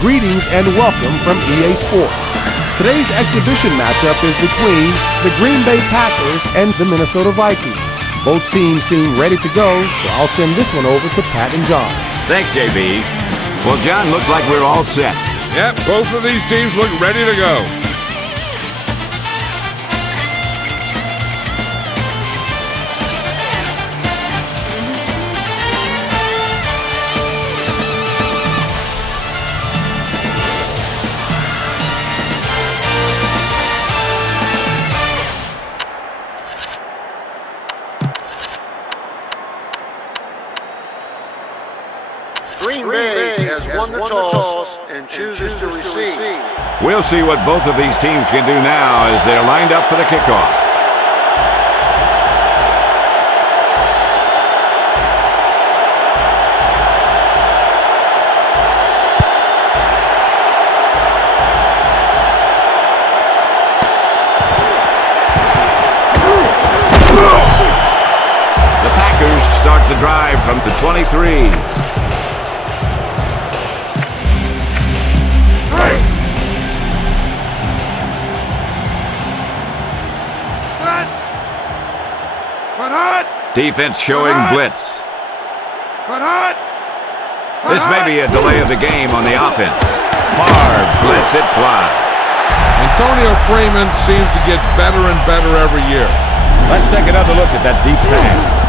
Greetings and welcome from EA Sports. Today's exhibition matchup is between the Green Bay Packers and the Minnesota Vikings. Both teams seem ready to go, so I'll send this one over to Pat and John. Thanks, JB. Well, John, looks like we're all set. Yep, both of these teams look ready to go. Green Bay has won the toss and chooses to receive. We'll see what both of these teams can do now as they're lined up for the kickoff. The Packers start the drive from the 23. Defense showing blitz. This may be a delay of the game on the offense. Favre blitz it fly. Antonio Freeman seems to get better and better every year. Let's take another look at that deep pass.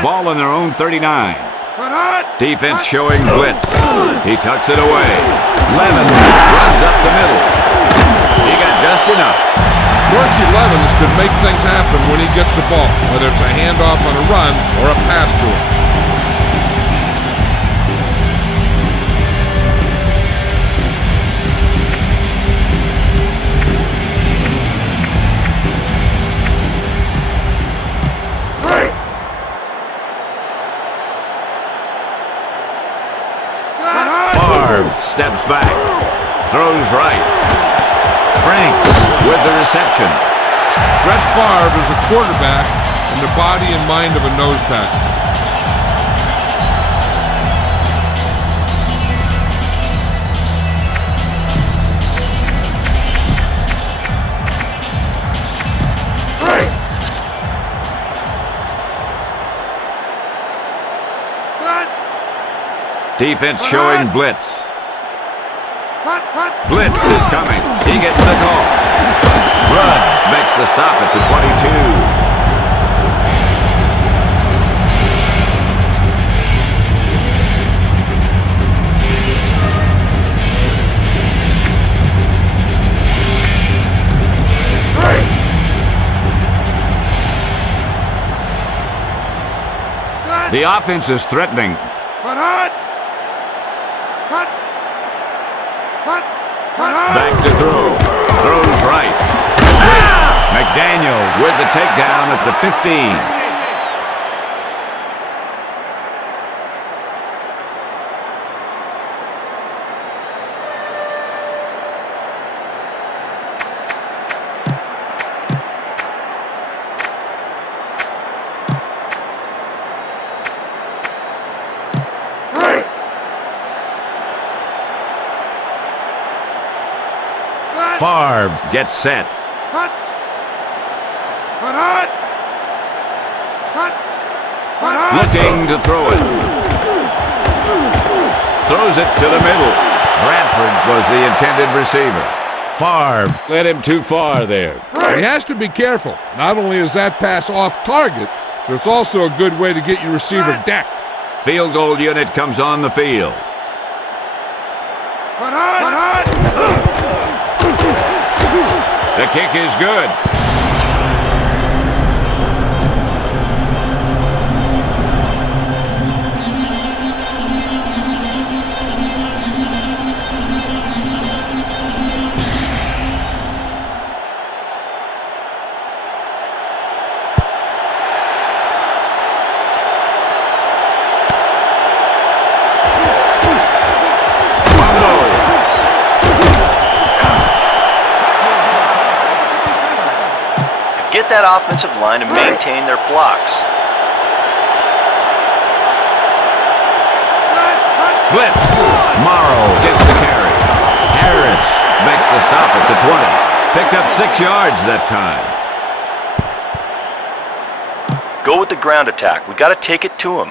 Ball on their own 39. Defense showing blitz. He tucks it away. Levens runs up the middle. He got just enough. Dorsey Levens could make things happen when he gets the ball, whether it's a handoff on a run or a pass to him. Steps back, throws right. Franks with the reception. Brett Favre is a quarterback in the body and mind of a nose tackle. Defense showing blitz. Blitz is coming. He gets the call. Rudd makes the stop at the 22. The offense is threatening. Back to throw. Throws right. McDaniel with the takedown at the 15. Favre gets set. Looking to throw it. Throws it to the middle. Bradford was the intended receiver. Favre led him too far there. He has to be careful. Not only is that pass off target, but it's also a good way to get your receiver decked. Field goal unit comes on the field. The kick is good. that offensive line to maintain their blocks. Blitz. Morrow gets the carry. Harris makes the stop at the 20. Picked up 6 yards that time. Go with the ground attack. We got to take it to him.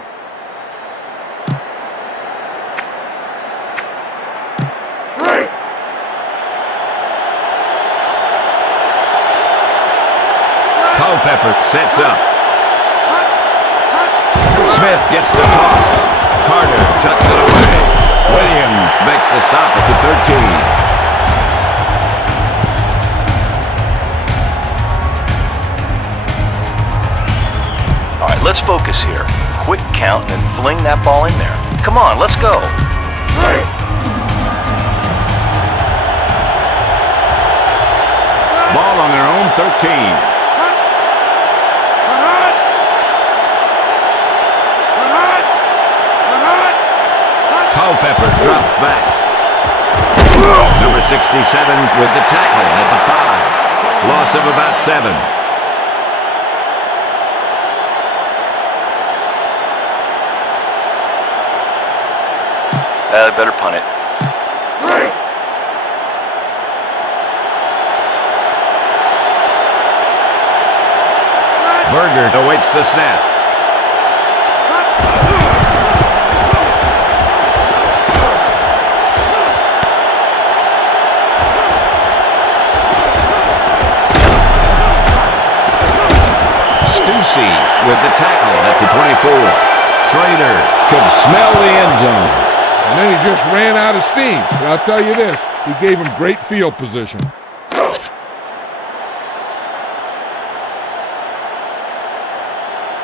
Culpepper sets up. Smith gets the toss. Carter tucks it away. Williams makes the stop at the 13. All right, let's focus here. Quick count and then fling that ball in there. Come on, let's go. Ball on their own 13. Culpepper drops back. Number 67 with the tackle at the 5. Loss of about 7. Better punt it. Berger awaits the snap. With the tackle at the 24. Schrader could smell the end zone. And then he just ran out of steam. But I'll tell you this, he gave him great field position.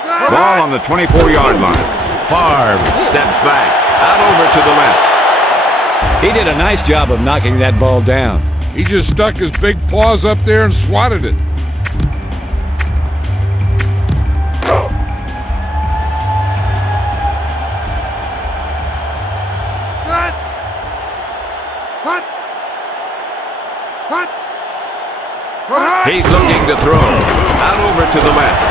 Ball on the 24-yard line. Favre steps back, out over to the left. He did a nice job of knocking that ball down. He just stuck his big paws up there and swatted it. He's looking to throw. Out over to the left.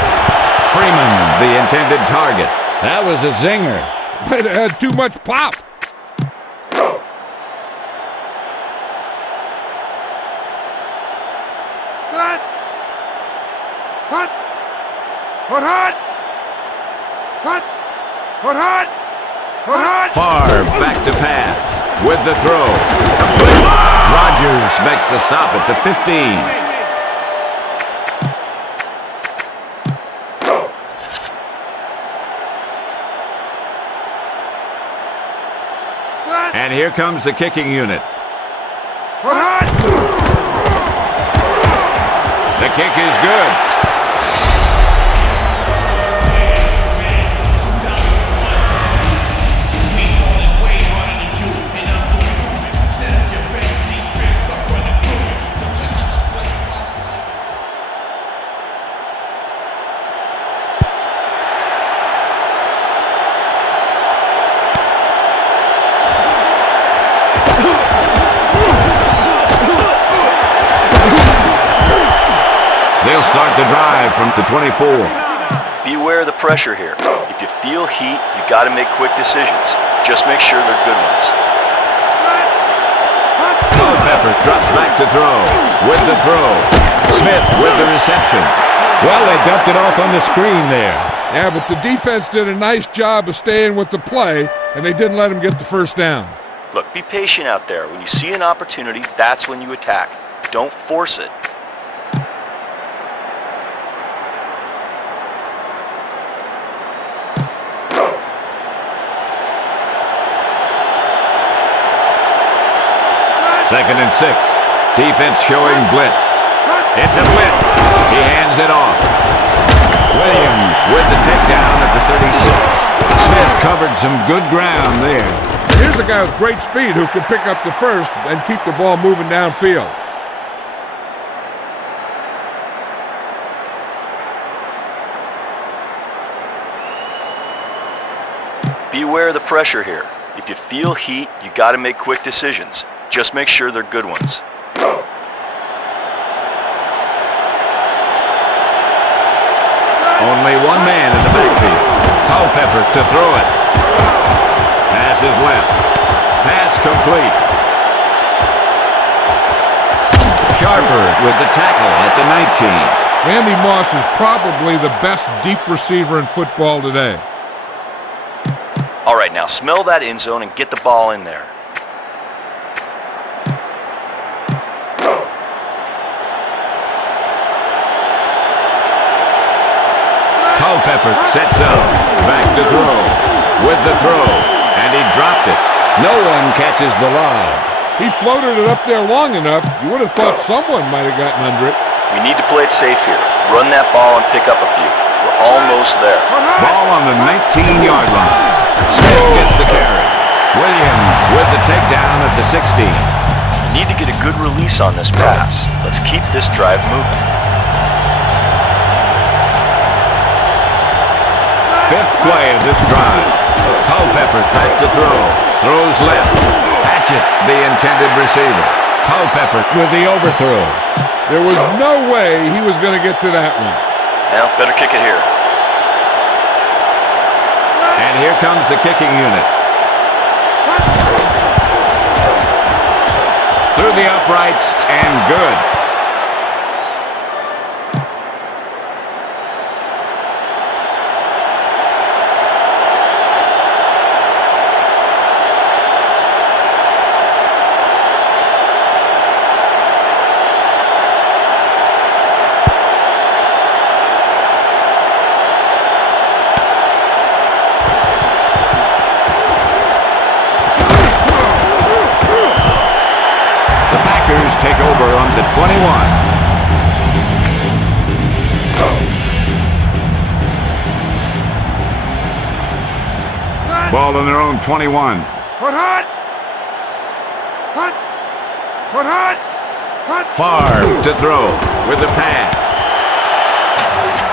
Freeman, the intended target. That was a zinger. Might have had too much pop. Set. Hut. Put hot. Hut. Put hot. Put hot. Favre back to pass. With the throw. Rodgers makes the stop at the 15. And here comes the kicking unit. The kick is good. They'll start the drive from the 24. Beware of the pressure here. If you feel heat, you got to make quick decisions. Just make sure they're good ones. Culpepper drops back to throw. With the throw. Smith with the reception. Well, they dumped it off on the screen there. Yeah, but the defense did a nice job of staying with the play, and they didn't let him get the first down. Look, be patient out there. When you see an opportunity, that's when you attack. Don't force it. Second and 6. Defense showing blitz. It's a blitz. He hands it off. Williams with the takedown at the 36. Smith covered some good ground there. Here's a guy with great speed who can pick up the first and keep the ball moving downfield. Beware of the pressure here. If you feel heat, you got to make quick decisions. Just make sure they're good ones. Only one man in the backfield. Culpepper to throw it. Pass is left. Pass complete. Sharper with the tackle at the 19. Randy Moss is probably the best deep receiver in football today. All right, now smell that end zone and get the ball in there. Culpepper sets up. Back to throw. With the throw. And he dropped it. No one catches the lob. He floated it up there long enough, you would have thought someone might have gotten under it. We need to play it safe here. Run that ball and pick up a few. We're almost there. Ball on the 19-yard line. Smith gets the carry. Williams with the takedown at the 16. We need to get a good release on this pass. Let's keep this drive moving. Fifth play of this drive. Culpepper back to throw. Throws left. Hatchett, the intended receiver. Culpepper with the overthrow. There was no way he was going to get to that one. Now, better kick it here. And here comes the kicking unit. Through the uprights and good. Take over on the 21. Ball on their own 21. Favre to throw with the pass.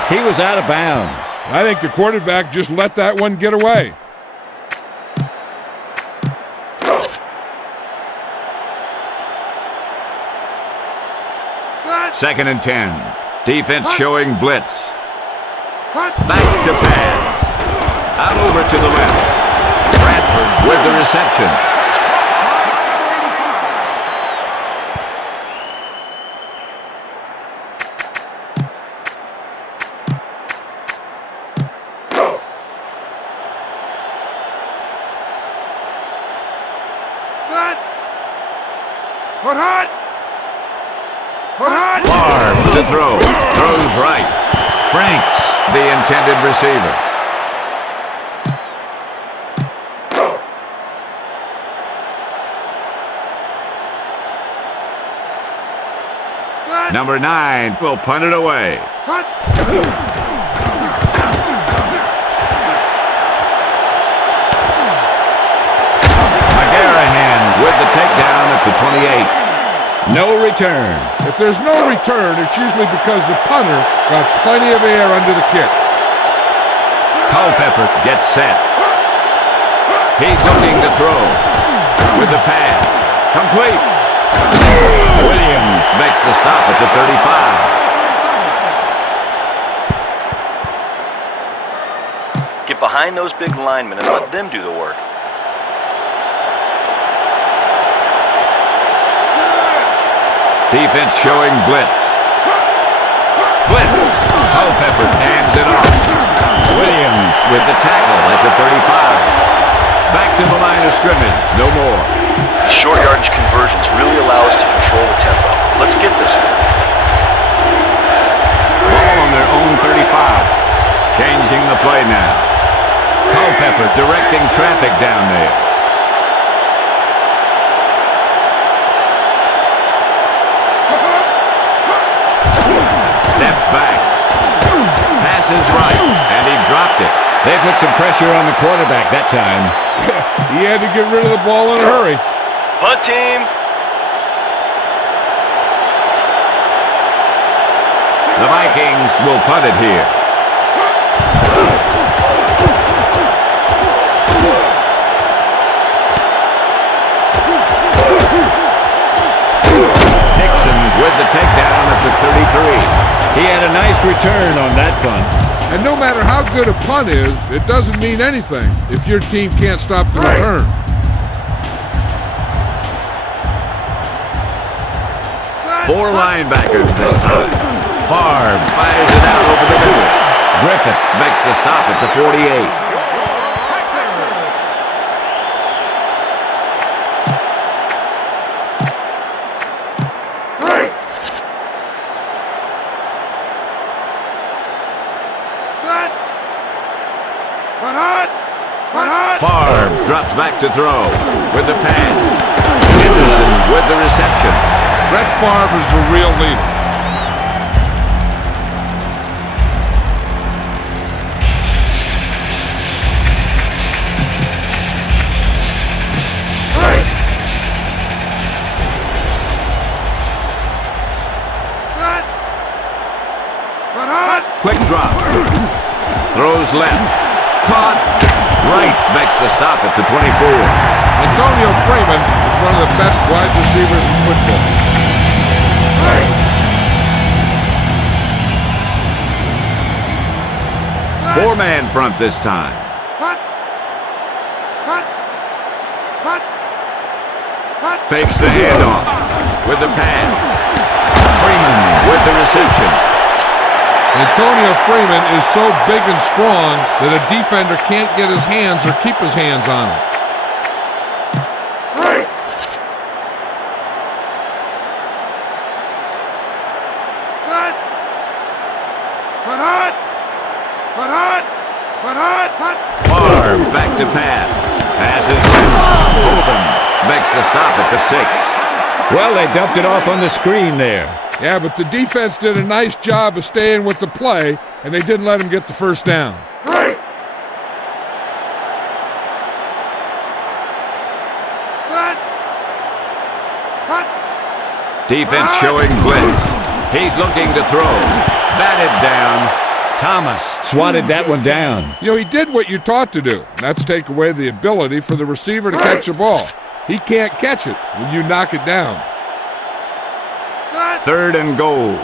He was out of bounds. I think the quarterback just let that one get away. Second and 10. Defense showing blitz. Back to pass. Out over to the left. Bradford with the reception. Favre to throw. Throws right. Franks, the intended receiver. Number 9 will punt it away. McGarahan with the takedown at the 28. No return. If there's no return, it's usually because the punter got plenty of air under the kick. Culpepper gets set. He's looking to throw. With the pass. Complete. Williams makes the stop at the 35. Get behind those big linemen and let them do the work. Defense showing blitz. Blitz. Culpepper hands it off. Williams with the tackle at the 35. Back to the line of scrimmage. No more. Short yardage conversions really allow us to control the tempo. Let's get this one. Ball on their own 35. Changing the play now. Culpepper directing traffic down there. Steps back. Passes right. And he dropped it. They put some pressure on the quarterback that time. He had to get rid of the ball in a hurry. Punt team. The Vikings will punt it here. Dixon with the takedown at the 33. He had a nice return on that punt. And no matter how good a punt is, it doesn't mean anything if your team can't stop the return. Four linebackers this time. Favre fires it out over the middle. Griffith makes the stop at the 48. Favre drops back to throw with the pass. Henderson with the reception. Brett Favre is a real leader. Quick drop. Throws left. Caught. Right makes the stop at the 24. Antonio Freeman is one of the best wide receivers in football. Four-man front this time. Fakes the handoff with the pass. Freeman with the reception. Antonio Freeman is so big and strong that a defender can't get his hands or keep his hands on him. Favre back to pass. Passes left. Holden makes the stop at the 6. Well, they dumped it off on the screen there. Yeah, but the defense did a nice job of staying with the play, and they didn't let him get the first down. Defense showing blitz. He's looking to throw. Batted down. Thomas swatted that one down. You know, he did what you're taught to do. That's take away the ability for the receiver to catch the ball. He can't catch it when you knock it down. 3rd and goal.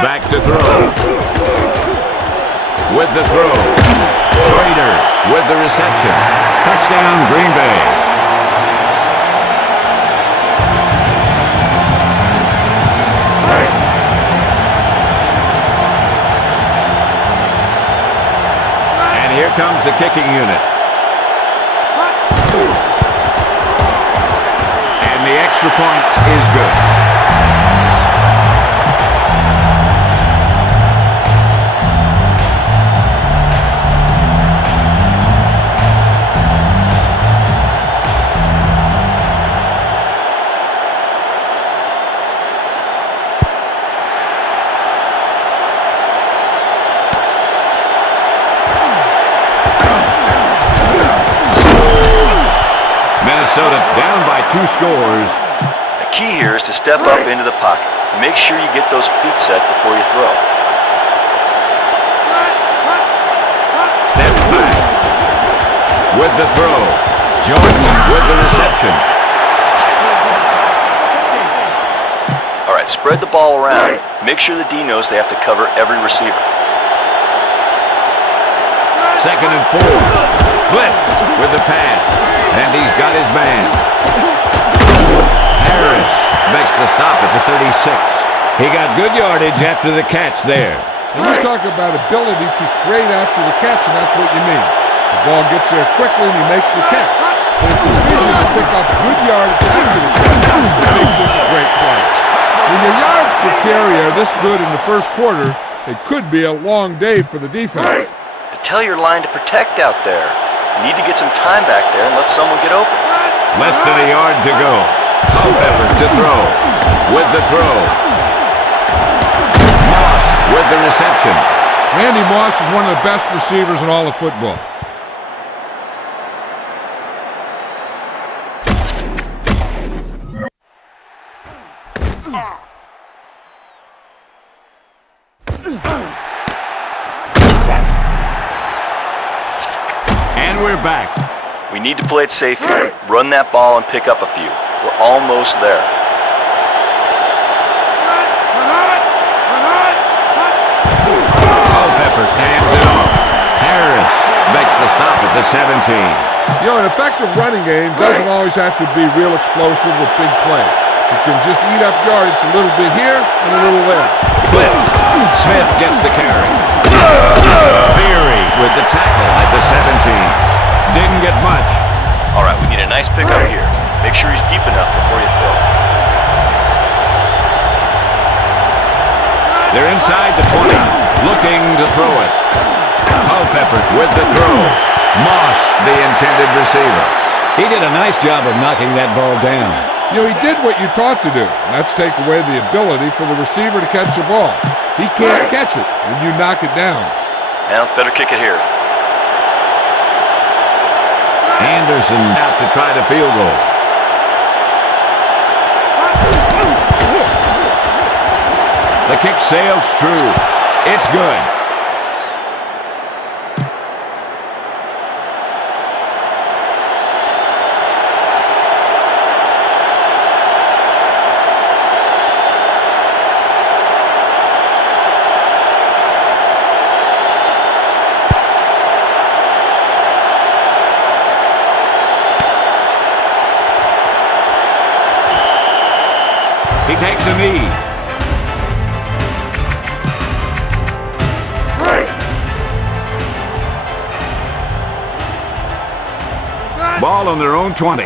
Back to throw. With the throw. Schrader with the reception. Touchdown, Green Bay. And here comes the kicking unit. And the extra point is good. Minnesota down by 2 scores. The key here is to step up into the pocket. Make sure you get those feet set before you throw. Steps back. With the throw. Jordan with the reception. All right, spread the ball around. Make sure the D knows they have to cover every receiver. 2nd and 4. Blitz with the pass. And he's got his man. Harris makes the stop at the 36. He got good yardage after the catch there. And you talk about ability to create after the catch, and that's what you mean. The ball gets there quickly and he makes the catch. But it's the vision to pick up good yardage after the catch that makes this a great play. When your yards per carry are this good in the first quarter, it could be a long day for the defense. Tell your line to protect out there. You need to get some time back there and let someone get open. Less than a yard to go. Culpepper to throw. With the throw. Moss with the reception. Randy Moss is one of the best receivers in all of football. And we're back. We need to play it safe here. Run that ball and pick up a few. We're almost there. Culpepper hands it off. Harris makes the stop at the 17. You know, an effective running game doesn't always have to be real explosive with big play. You can just eat up yardage a little bit here and a little there. Blitz. Smith gets the carry. Beery with the tackle at the 17. Didn't get much. All right, we need a nice pickup here. Make sure he's deep enough before you throw. They're inside the 20, looking to throw it. Culpepper with the throw. Moss, the intended receiver. He did a nice job of knocking that ball down. You know, he did what you taught to do, and that's take away the ability for the receiver to catch the ball. He can't catch it when you knock it down. Well, better kick it here. Anderson out to try the field goal. The kick sails true. It's good. He takes a knee. Ball on their own 20.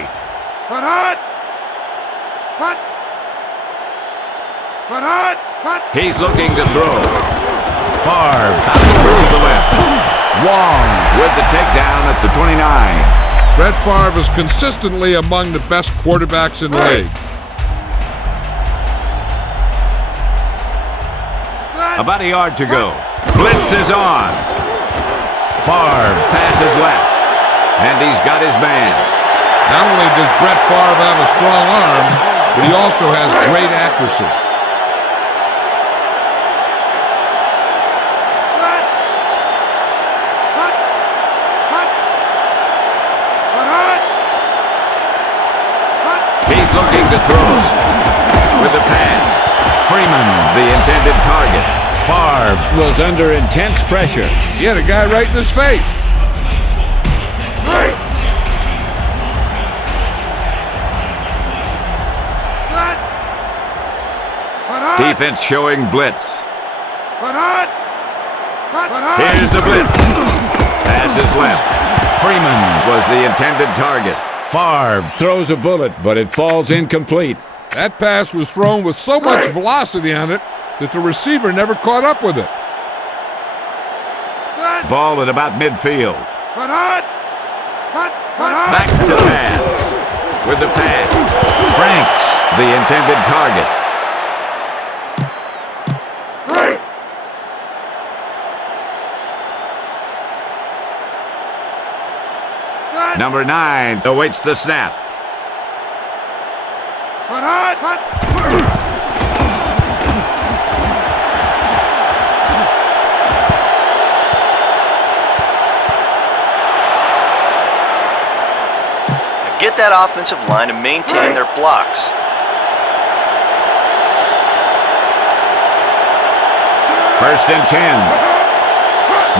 He's looking to throw. Favre out to the left. Wong with the takedown at the 29. Brett Favre is consistently among the best quarterbacks in the league. About a yard to go. Blitz is on. Favre passes left. And he's got his man. Not only does Brett Favre have a strong arm, but he also has great accuracy. He's looking to throw. With the pass. Freeman, the intended target. Favre was under intense pressure. He had a guy right in his face. Defense showing blitz. Here's the blitz. Pass is left. Freeman was the intended target. Favre throws a bullet, but it falls incomplete. That pass was thrown with so much velocity on it that the receiver never caught up with it. Ball at about midfield. Back to the pass. With the pass. Franks, the intended target. Number 9 awaits the snap. Get that offensive line to maintain their blocks. First and 10.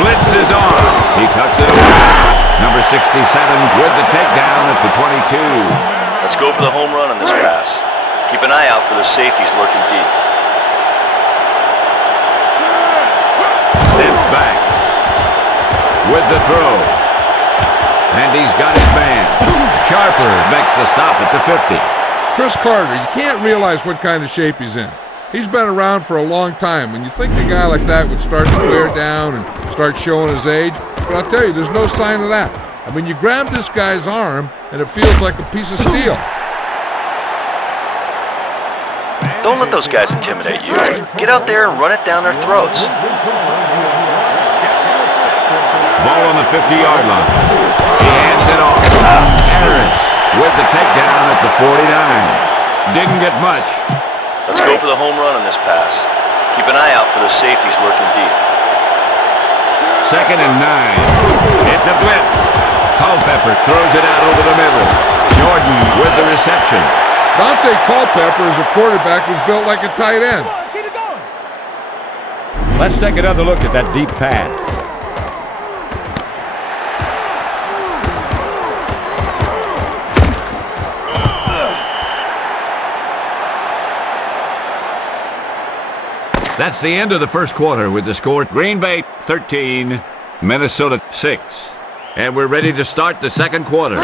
Blitz is on. He tucks it away. Number 67 with the takedown at the 22. Let's go for the home run on this pass. Keep an eye out for the safeties lurking deep. Steps back. With the throw. And he's got his man. Sharper makes the stop at the 50. Chris Carter, you can't realize what kind of shape he's in. He's been around for a long time, and you think a guy like that would start to wear down and start showing his age, but I'll tell you, there's no sign of that. I mean, you grab this guy's arm, and it feels like a piece of steel. Don't let those guys intimidate you. Get out there and run it down their throats. Ball on the 50-yard line. He hands it off. Harris with the takedown at the 49. Didn't get much. Let's go for the home run on this pass. Keep an eye out for the safeties lurking deep. Second and 9. It's a blitz. Culpepper throws it out over the middle. Jordan with the reception. Dante Culpepper as a quarterback was built like a tight end. Let's take another look at that deep pass. That's the end of the first quarter with the score Green Bay 13, Minnesota 6. And we're ready to start the second quarter.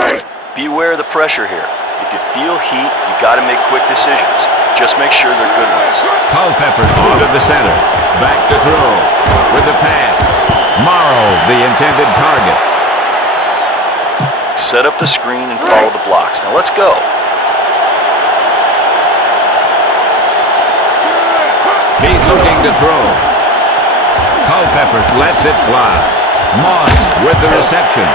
Beware of the pressure here. If you feel heat, you got to make quick decisions. Just make sure they're good ones. Culpepper into the center. Back to throw. With the pass. Morrow, the intended target. Set up the screen and follow the blocks. Now let's go. He's looking to throw. Culpepper lets it fly. Moss with the reception.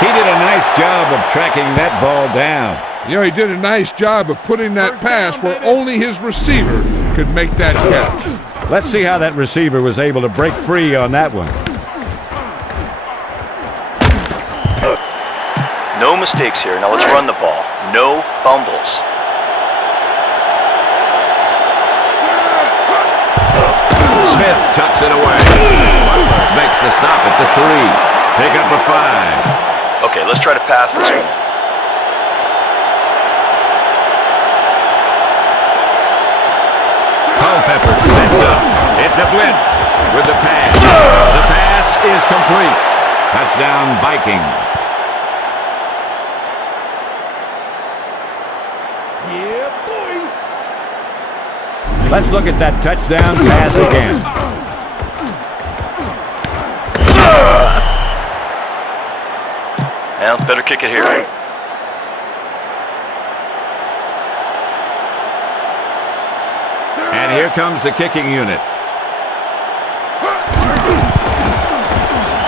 He did a nice job of tracking that ball down. You know, he did a nice job of putting that pass where only his receiver could make that catch. Let's see how that receiver was able to break free on that one. No mistakes here. Now let's run the ball. No fumbles. Smith tucks it away. Butler makes the stop at the 3. Pick up a 5. Okay, let's try to pass this one. Culpepper sets up. It's a blitz with the pass. The pass is complete. Touchdown, Vikings. Yeah, boy. Let's look at that touchdown pass again. Now, better kick it here. And here comes the kicking unit.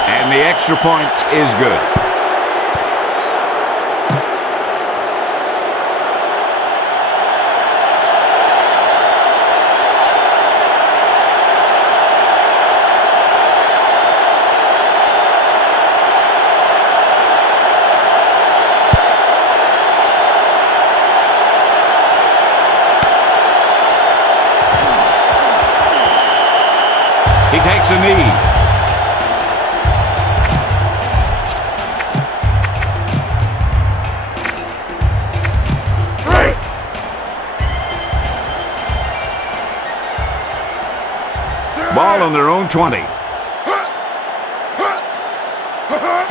And the extra point is good. He takes a knee. Ball on their own 20.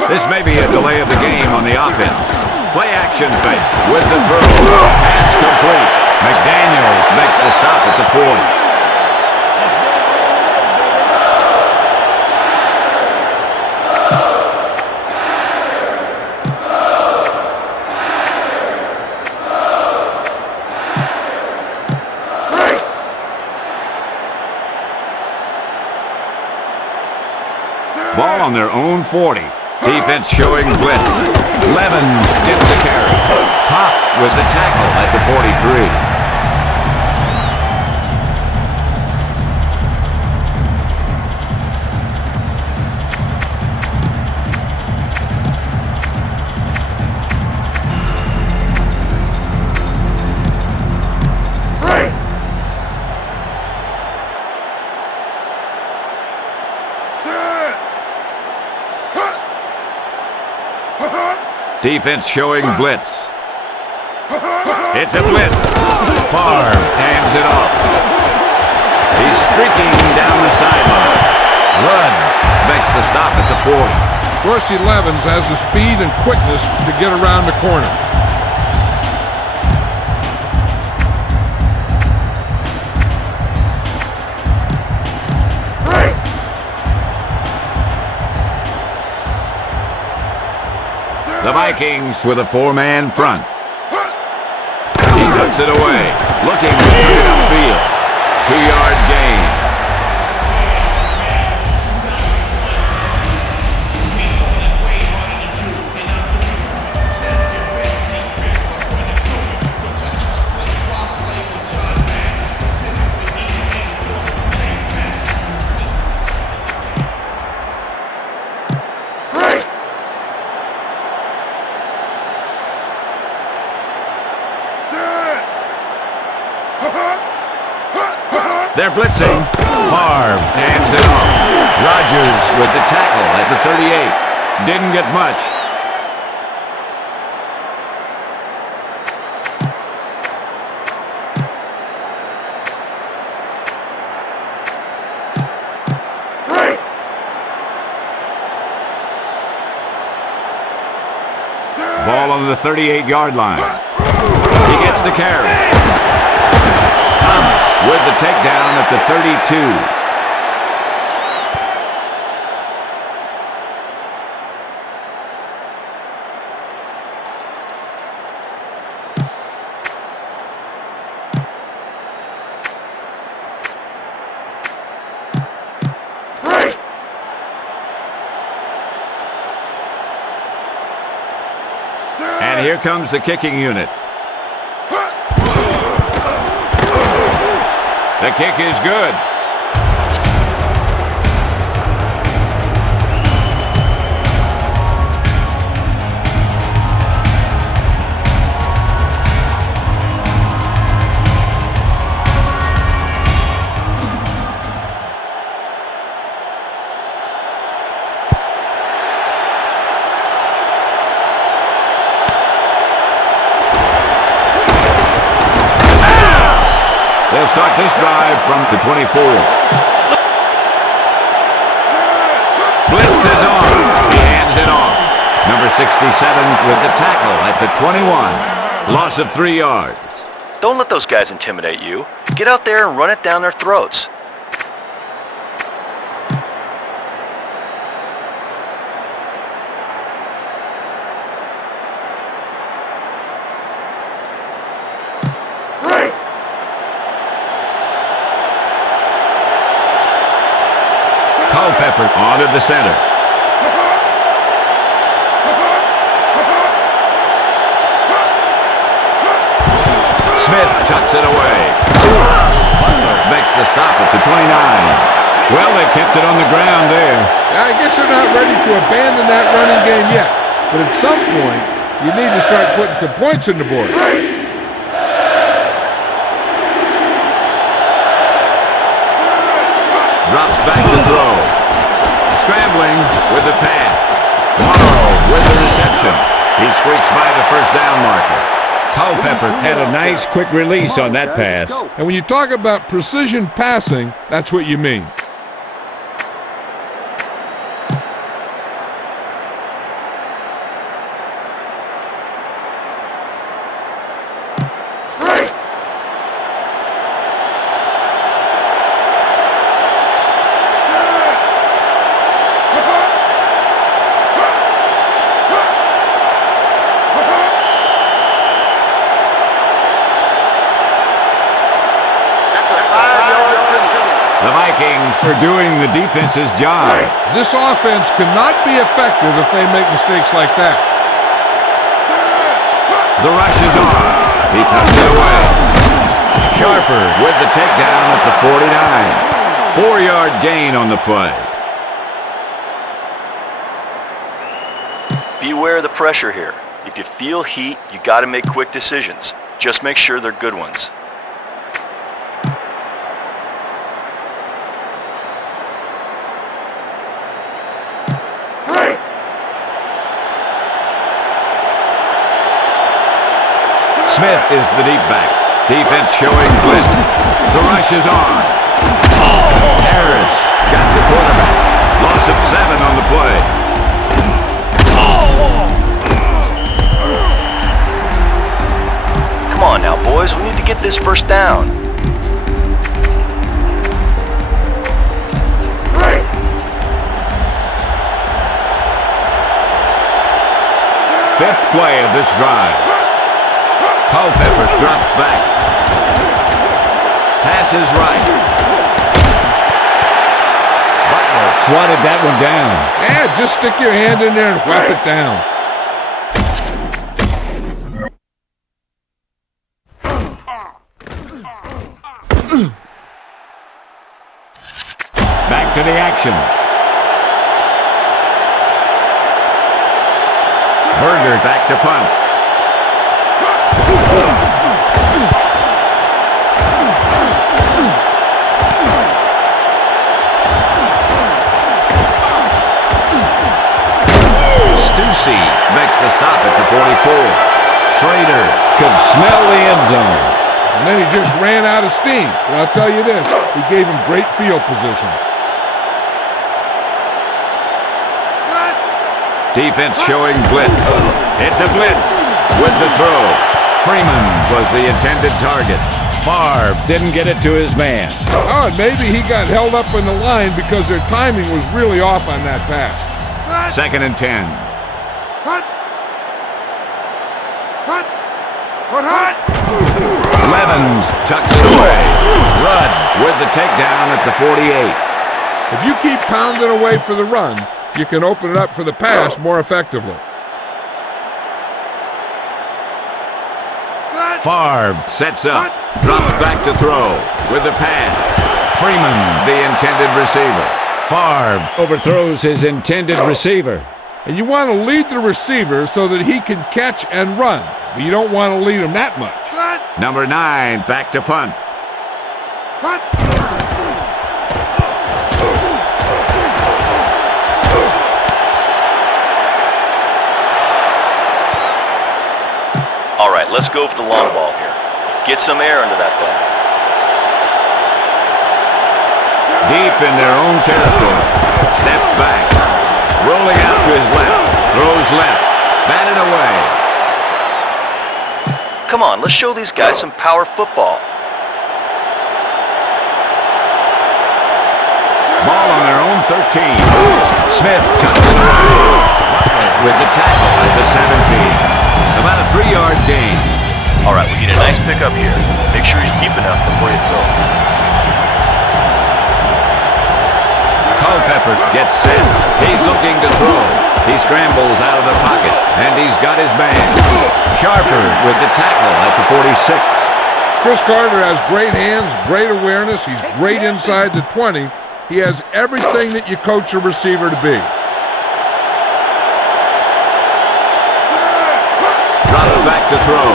This may be a delay of the game on the offense. Play action fake with the throw. Pass complete. McDaniel makes the stop at the 40. Ball on their own 40. Defense showing blitz. Levens gets the carry. Pop with the tackle at the 43. Defense showing blitz. It's a blitz. Favre hands it off. He's streaking down the sideline. Rudd makes the stop at the 40. Dorsey Levens has the speed and quickness to get around the corner. The Vikings with a 4-man front. He tucks it away, looking to turn it upfield. 2-yard gain. They're blitzing. Favre hands 38. Didn't get much. Ball on the 38-yard line. He gets the carry. Thomas with the takedown at the 32. And here comes the kicking unit. The kick is good. They'll start this drive from the 24. Blitz is on. He hands it off. Number 67 with the tackle at the 21. Loss of 3 yards. Don't let those guys intimidate you. Get out there and run it down their throats. Culpepper onto the center. Smith chucks it away. Butler makes the stop at the 29. Well, they kept it on the ground there. I guess they're not ready to abandon that running game yet. But at some point, you need to start putting some points on the board. Drops back to throw. Scrambling with the pass. Morrow with the reception. He squeaks by the first down marker. Culpepper had a nice quick release on that pass. And when you talk about precision passing, that's what you mean. The Vikings are doing the defense's job. This offense cannot be effective if they make mistakes like that. The rush is on. He tucks it away. Sharper with the takedown at the 49. 4-yard gain on the play. Beware of the pressure here. If you feel heat, you got to make quick decisions. Just make sure they're good ones. Smith is the deep back. Defense showing blitz. The rush is on. Harris got the quarterback. Loss of 7 on the play. Come on now, boys. We need to get this first down. Fifth play of this drive. Culpepper drops back. Passes right. Butler swatted that one down. Yeah, just stick your hand in there and whap it down. Back to the action. Berger back to punt. Macy makes the stop at the 44. Schrader could smell the end zone. And then he just ran out of steam. But I'll tell you this, he gave him great field position. Defense showing blitz. It's a blitz with the throw. Freeman was the intended target. Favre didn't get it to his man. Oh, and maybe he got held up in the line because their timing was really off on that pass. 2nd and 10. Levens tucks it away. Rudd with the takedown at the 48. If you keep pounding away for the run, you can open it up for the pass more effectively. Favre sets up, drops back to throw with the pass. Freeman, the intended receiver. Favre overthrows his intended receiver. And you want to lead the receiver so that he can catch and run, but you don't want to lead him that much. Number 9, back to punt. All right, let's go for the long ball here. Get some air under that thing. Deep in their own territory. Steps back. Rolling out to his left. Throws left. Batted away. Come on, let's show these guys some power football. Ball on their own 13. Smith tucks it away. Butler with the tackle at the 17. About a 3-yard gain. All right, we need a nice pickup here. Make sure he's deep enough before you throw. Culpepper gets set. He's looking to throw. He scrambles out of the pocket, and he's got his man. Sharper with the tackle at the 46. Chris Carter has great hands, great awareness. He's great inside the 20. He has everything that you coach a receiver to be. Drops back to throw.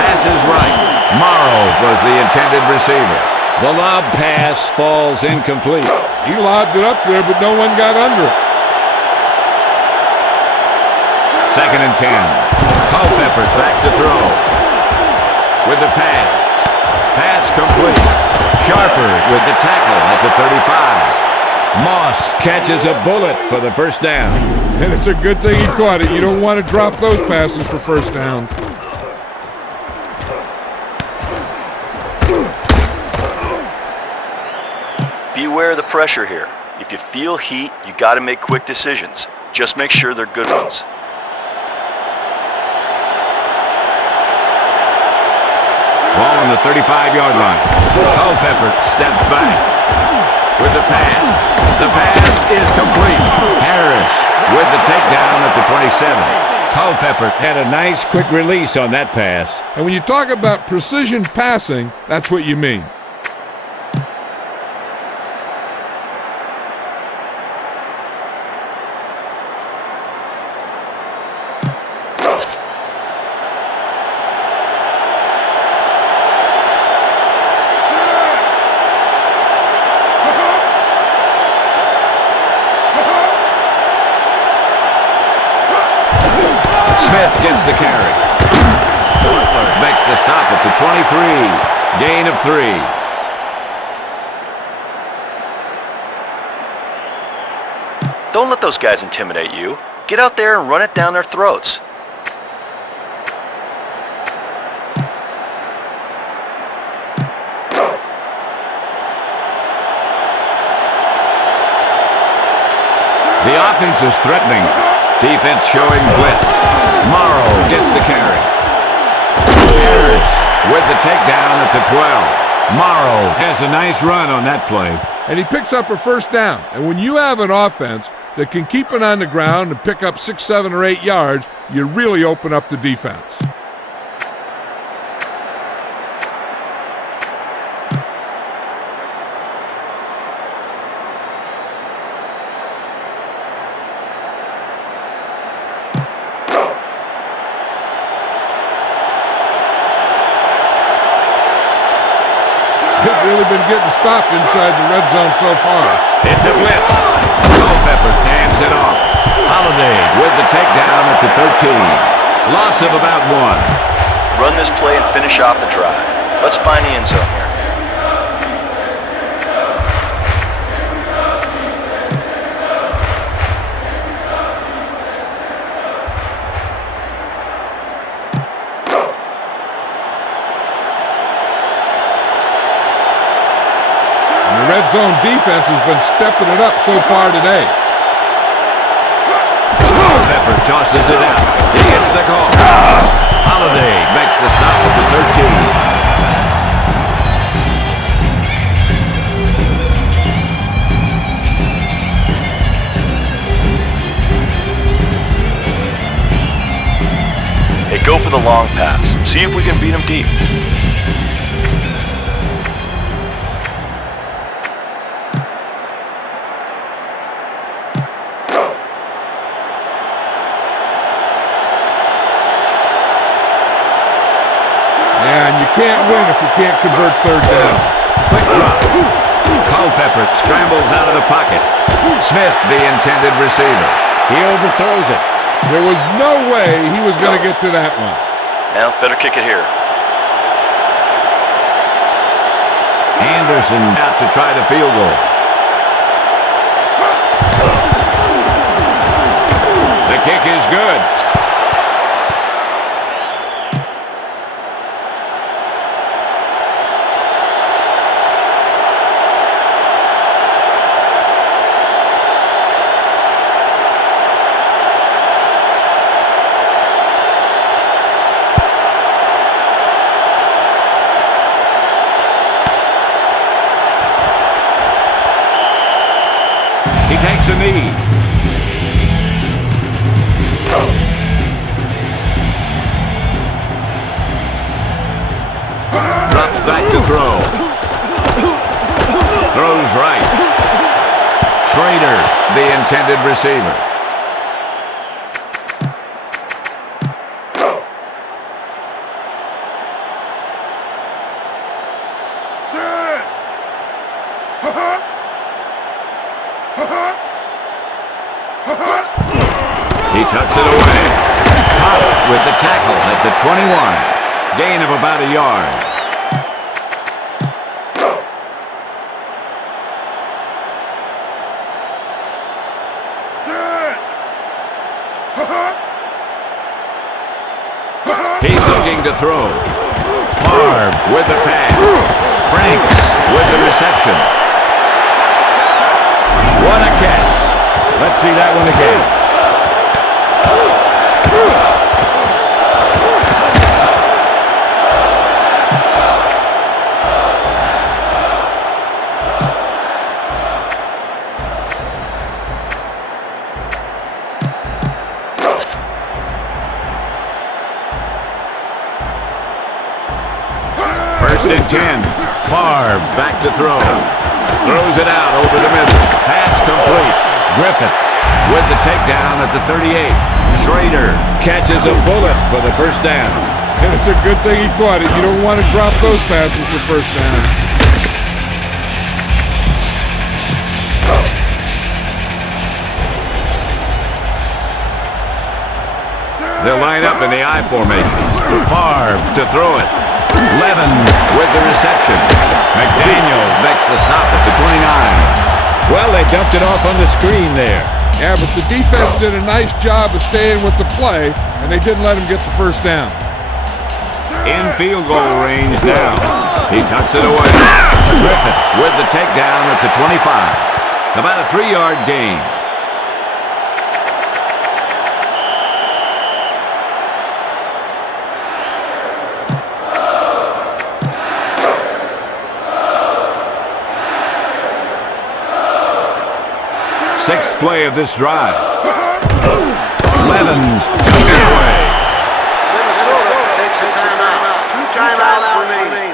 Passes right. Morrow was the intended receiver. The lob pass falls incomplete. He lobbed it up there, but no one got under it. 2nd and 10. Culpepper's back to throw. With the pass. Pass complete. Sharper with the tackle at the 35. Moss catches a bullet for the first down. And it's a good thing he caught it. You don't want to drop those passes for first down. Beware of the pressure here. If you feel heat, you got to make quick decisions. Just make sure they're good ones. Ball on the 35-yard line. Culpepper steps back with the pass. The pass is complete. Harris with the takedown at the 27. Culpepper had a nice quick release on that pass. And when you talk about precision passing, that's what you mean. Smith gets the carry. Butler makes the stop at the 23. Gain of 3. Don't let those guys intimidate you. Get out there and run it down their throats. The offense is threatening. Defense showing blitz. Morrow gets the carry. Harris with the takedown at the 12. Morrow has a nice run on that play. And he picks up a first down. And when you have an offense that can keep it on the ground and pick up 6, 7, or 8 yards, you really open up the defense. They've really been getting stopped inside the red zone so far. It's a blitz. Culpepper hands it off. Holiday with the takedown at the 13. Loss of about 1. Run this play and finish off the drive. Let's find the end zone here. Red zone defense has been stepping it up so far today. Pepper tosses it out. He gets the call. Holiday makes the stop at the 13. Hey, go for the long pass. See if we can beat them deep. Can't win if you can't convert third down. Quick drop. Culpepper scrambles out of the pocket. Smith, the intended receiver. He overthrows it. There was no way he was going to get to that one. Now, better kick it here. Anderson out to try the field goal. The kick is good. He takes a knee. Drops back to throw. Throws right. Schrader, the intended receiver. He tucks it away. Pop with the tackle at the 21. Gain of about a yard. He's looking to throw. Favre with the pass. Franks with the reception. What a catch. Let's see that one again. First and 10. Favre back to throw. Throws it out over the middle. Pass complete. Griffith with the takedown at the 38. Schrader catches a bullet for the first down. And it's a good thing he caught it. You don't want to drop those passes for first down. They'll line up in the I formation. Favre to throw it. Levens with the reception. McDaniel makes the stop at the 29. Well, they dumped it off on the screen there. Yeah, but the defense did a nice job of staying with the play, and they didn't let him get the first down. In field goal range now. He tucks it away. Griffith with the takedown at the 25. About a 3-yard gain. Sixth play of this drive. Levens took it away. Minnesota takes a timeout. 2 timeouts remain.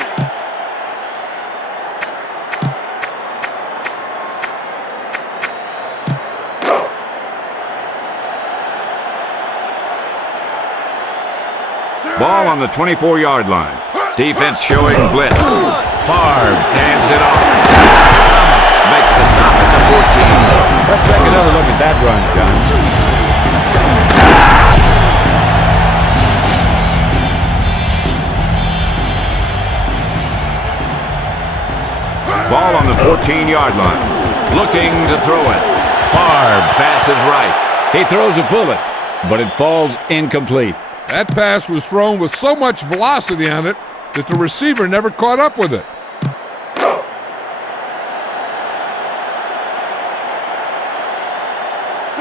Ball on the 24-yard line. Defense showing blitz. Favre hands it off. Thomas makes the stop at the 14. Let's take another look at that run, John. 14-yard line. Looking to throw it. Favre passes right. He throws a bullet, but it falls incomplete. That pass was thrown with so much velocity on it that the receiver never caught up with it.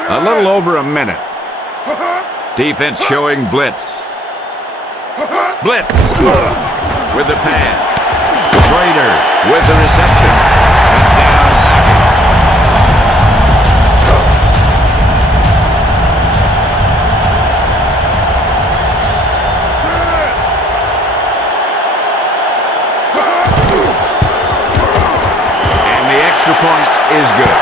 A little over a minute. Defense showing blitz. Blitz with the pass. Schrader with the reception. Touchdown Packers. And the extra point is good.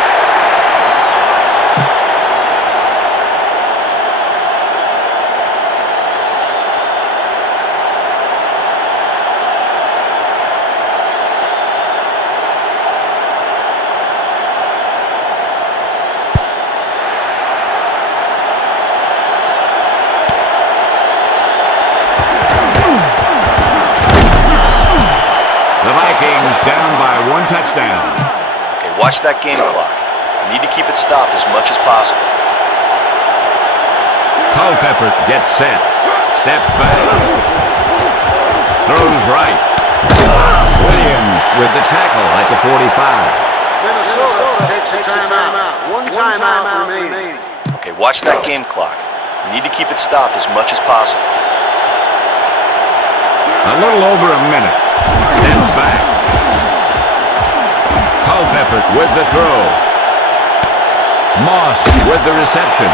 Down by one touchdown. Okay, watch that game clock. You need to keep it stopped as much as possible. Culpepper gets set. Steps back. Throws right. Williams with the tackle at the 45. Minnesota takes a timeout. One timeout remaining. Okay, watch that game clock. You need to keep it stopped as much as possible. A little over a minute. Steps back. Culpepper with the throw. Moss with the reception.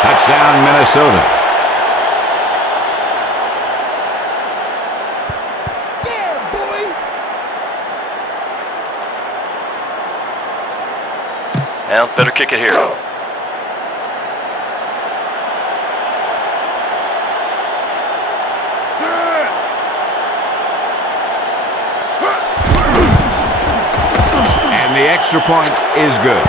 Touchdown, Minnesota. Yeah, boy! Well, better kick it here. The extra point is good.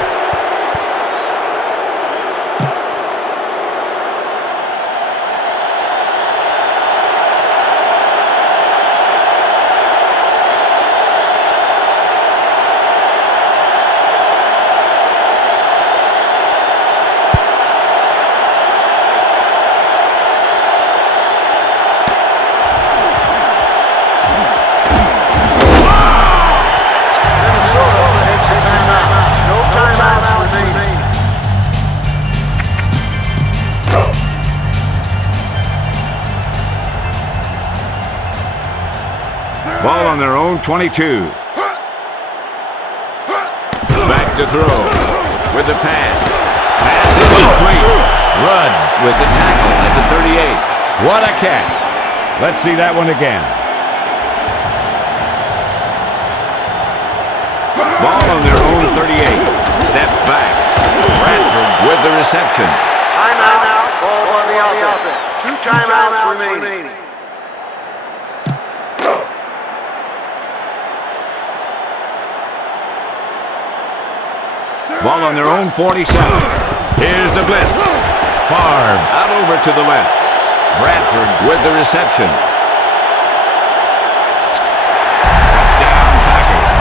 Ball on their own 22. Back to throw with the pass. Pass is complete. Rudd with the tackle at the 38. What a catch. Let's see that one again. Ball on their own 38. Steps back. Bradford with the reception. Timeout. Ball on the offense. Two timeouts remaining. Ball on their own 47. Here's the blitz. Favre out over to the left. Bradford with the reception. Touchdown Packers.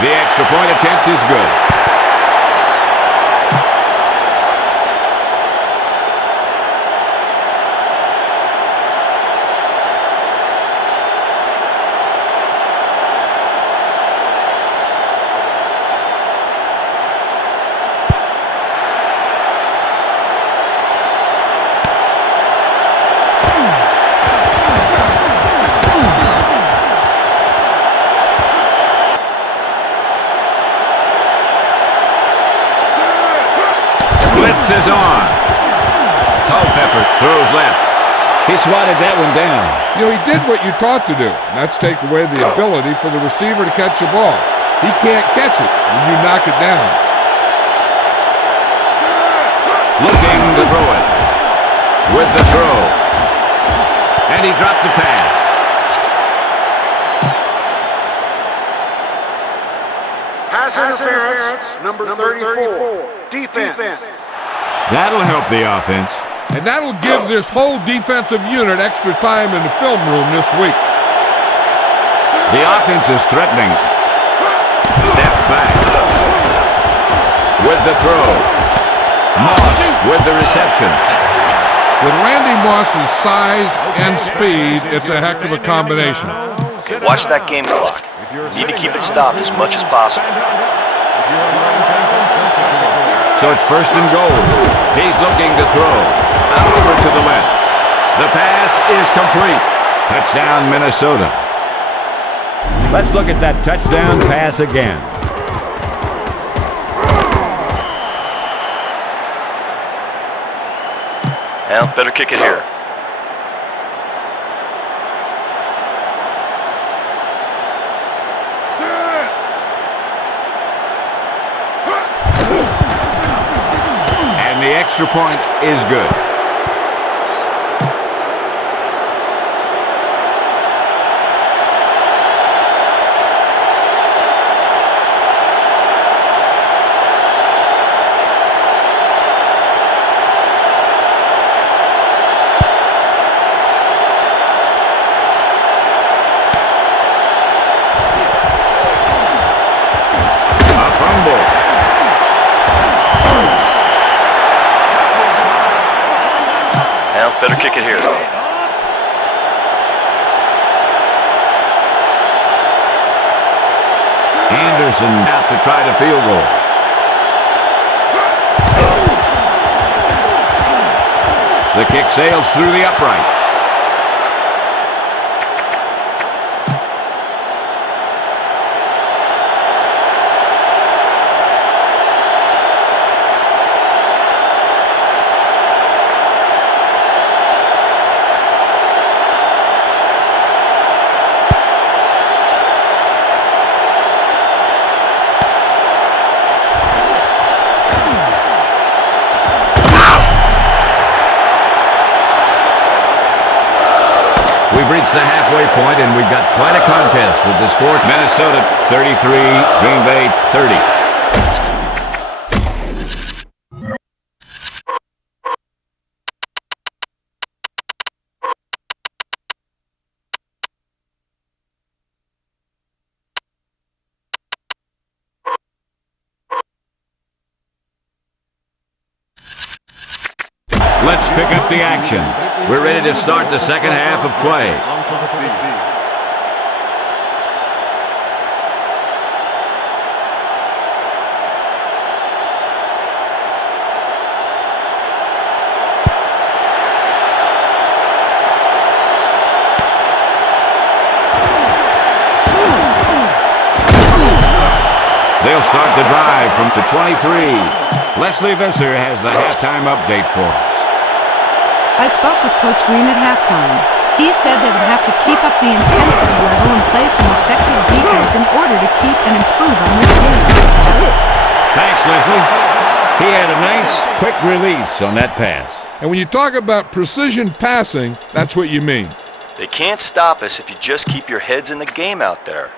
The extra point attempt is good. Is on. Culpepper throws left. He swatted that one down. You know, he did what you taught to do. And that's take away the ability for the receiver to catch the ball. He can't catch it when you knock it down. Looking to throw it. With the throw. And he dropped the pass. Pass interference, number 34. Defense. That'll help the offense. And that'll give this whole defensive unit extra time in the film room this week. The offense is threatening. Steps back. With the throw. Moss with the reception. With Randy Moss's size and speed, it's a heck of a combination. Watch that game clock. You need to keep it stopped as much as possible. So it's first and goal. He's looking to throw. Out over to the left. The pass is complete. Touchdown, Minnesota. Let's look at that touchdown pass again. Well, better kick it here. And the extra point is good. Better kick it here. Anderson out to try the field goal. The kick sails through the upright. We've reached the halfway point, and we've got quite a contest with the score. Minnesota 33, Green Bay 30. Let's pick up the action. We're ready to start the second half of play. They'll start the drive from the 23. Leslie Visser has the halftime update for us. I spoke with Coach Green at halftime. He said they would have to keep up the intensity level and play some effective defense in order to keep and improve on their game. Thanks, Leslie. He had a nice, quick release on that pass. And when you talk about precision passing, that's what you mean. They can't stop us if you just keep your heads in the game out there.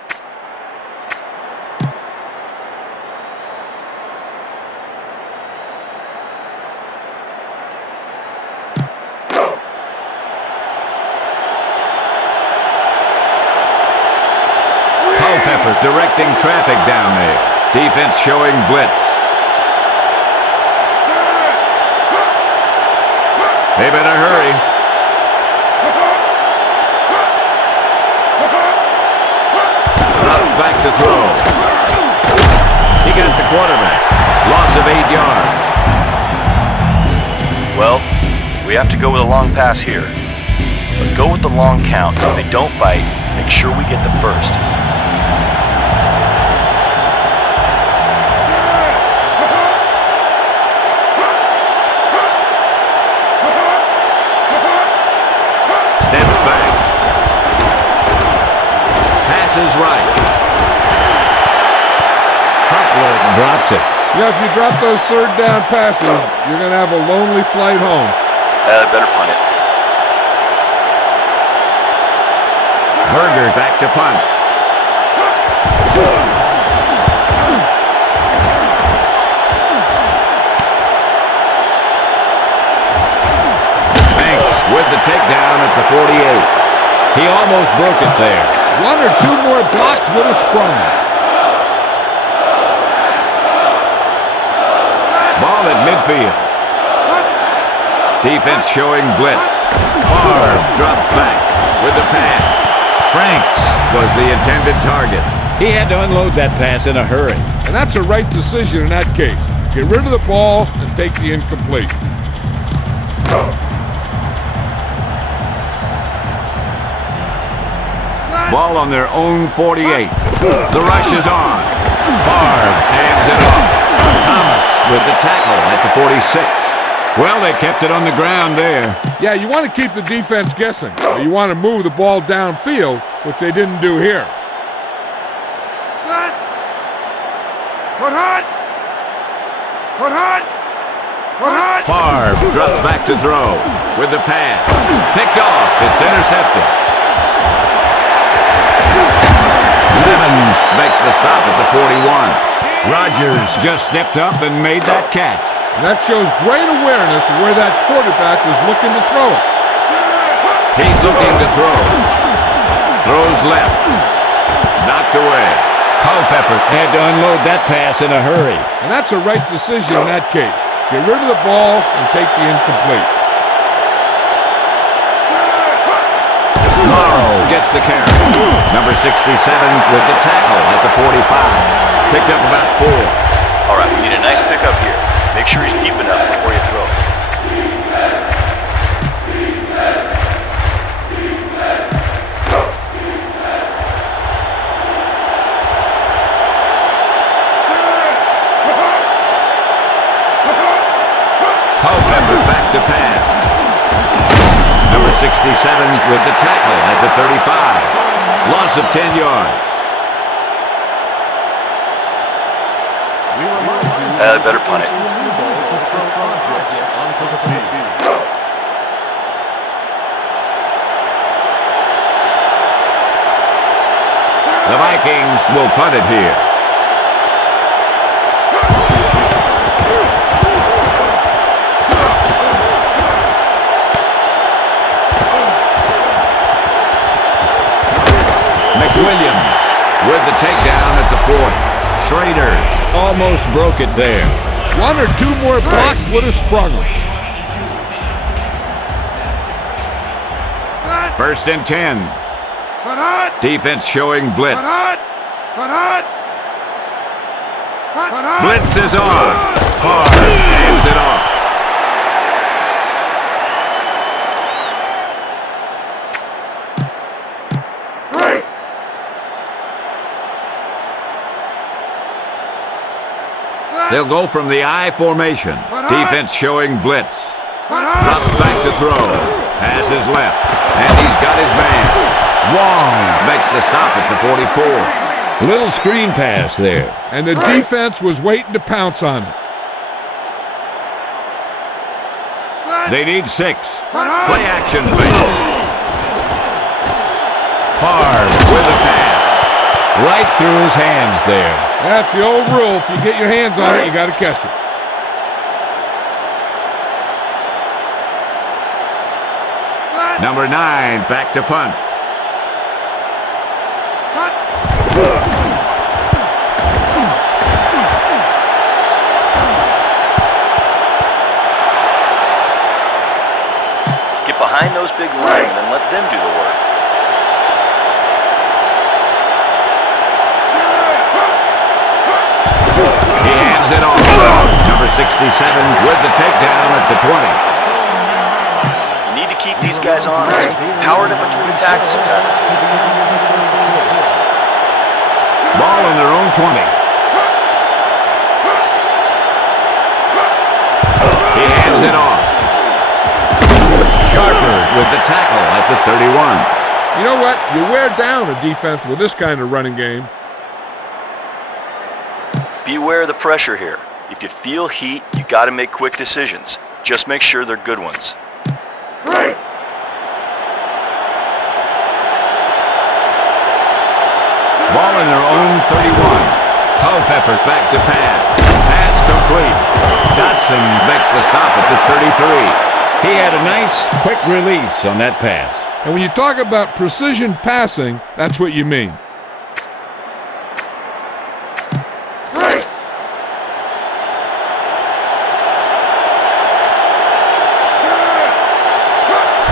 Directing traffic down there. Defense showing blitz. They better hurry. Drops back to throw. He got the quarterback. Loss of 8 yards. Well, we have to go with a long pass here. But go with the long count. If they don't bite, make sure we get the first. Steps back. Passes right. Cutler drops it. Yeah, if you drop those third down passes, you're going to have a lonely flight home. Better punt it. Berger back to punt. with the takedown at the 48. He almost broke it there. One or two more blocks would have sprung him. Ball at midfield. Defense showing blitz. Favre drops back with the pass. Franks was the intended target. He had to unload that pass in a hurry. And that's a right decision in that case. Get rid of the ball and take the incomplete. Ball on their own 48. The rush is on. Favre hands it off. Thomas with the tackle at the 46. Well, they kept it on the ground there. Yeah, you want to keep the defense guessing. Or you want to move the ball downfield, which they didn't do here. Set. Put hot. Put hot. Put hot. Favre drops back to throw with the pass. Picked off. It's intercepted. Evans makes the stop at the 41. Rodgers just stepped up and made that catch. And that shows great awareness of where that quarterback was looking to throw it. He's looking to throw. Throws left. Knocked away. Culpepper had to unload that pass in a hurry. And that's a right decision in that case. Get rid of the ball and take the incomplete. Morrow gets the carry. Number 67 with the tackle at the 45. Picked up about 4. All right, we need a nice pickup here. Make sure he's deep enough before you throw. Culpepper back to pass. Number 67 with the tackle at the 35. Loss of 10 yards. Better punt it. The Vikings will punt it here. McWilliams with the takedown at the 40. Schrader almost broke it there. One or two more blocks would have sprung him. First and 10. Put hot. Defense showing blitz. Put hot. Put hot. Put hot. Blitz is on. Favre hands it off. Right. They'll go from the I formation. Defense showing blitz. Put hot. Drops back to throw. Passes left. And he's got his man. Wong makes the stop at the 44. Little screen pass there. And the defense was waiting to pounce on it. They need 6. Put hot. Play action, baby. Favre with the pass. Right through his hands there. That's the old rule. If you get your hands on it, you got to catch it. Number 9 back to punt. Get behind those big linemen and let them do the work. He hands it off. Number 67 with the takedown at the 20. You need to keep these guys honest. Powered up between the tackles a time or two. Ball on their own 20. He hands it off. Sharper with the tackle at the 31. You know what? You wear down a defense with this kind of running game. Beware of the pressure here. If you feel heat, you got to make quick decisions. Just make sure they're good ones. Right. Ball in their own 31. Culpepper back to pass. Pass complete. Dotson makes the stop at the 33. He had a nice, quick release on that pass. And when you talk about precision passing, that's what you mean.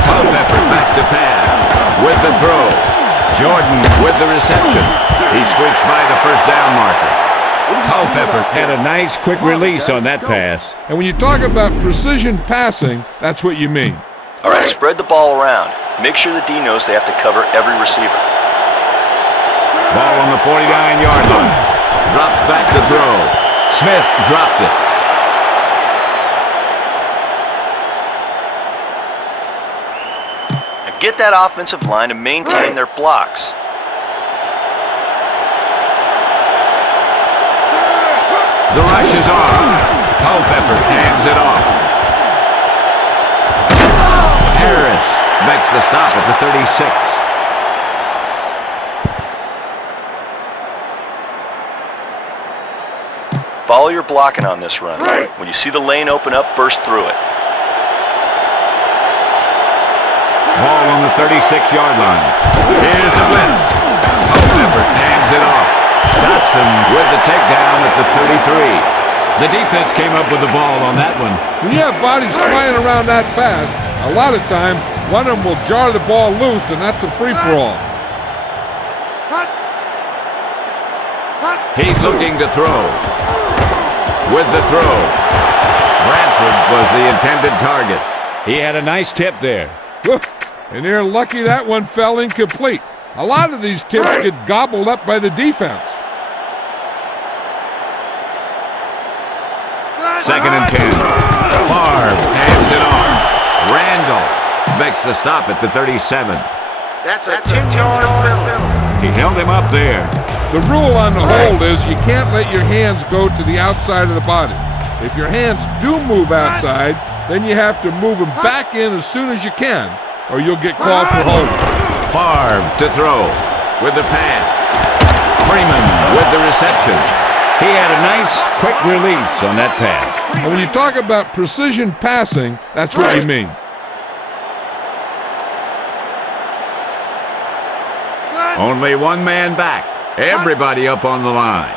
Culpepper back to pass with the throw. Jordan with the reception. He squeaks by the first down marker. Culpepper had a nice quick release on that pass. And when you talk about precision passing, that's what you mean. All right, spread the ball around. Make sure the D knows they have to cover every receiver. Ball on the 49-yard line. Drops back to throw. Smith dropped it. Now get that offensive line to maintain their blocks. The rush is on. Culpepper hands it off. Harris makes the stop at the 36. Follow your blocking on this run. When you see the lane open up, burst through it. Ball on the 36-yard line. Here's the blitz. Culpepper hands it off. Dotson with the takedown at the 33. The defense came up with the ball on that one. When you have bodies flying around that fast, a lot of time, one of them will jar the ball loose, and that's a free-for-all. He's looking to throw. With the throw. Bradford was the intended target. He had a nice tip there. And they're lucky that one fell incomplete. A lot of these tips get gobbled up by the defense. Second and 10. Favre hands it off. Randall makes the stop at the 37. That's a 10-yard penalty. He held him up there. The rule on the hold is you can't let your hands go to the outside of the body. If your hands do move outside, then you have to move them back in as soon as you can, or you'll get called for holding. Favre to throw with the pass. Freeman with the reception. He had a nice, quick release on that pass. And when you talk about precision passing, that's what you mean. Only one man back. Everybody up on the line.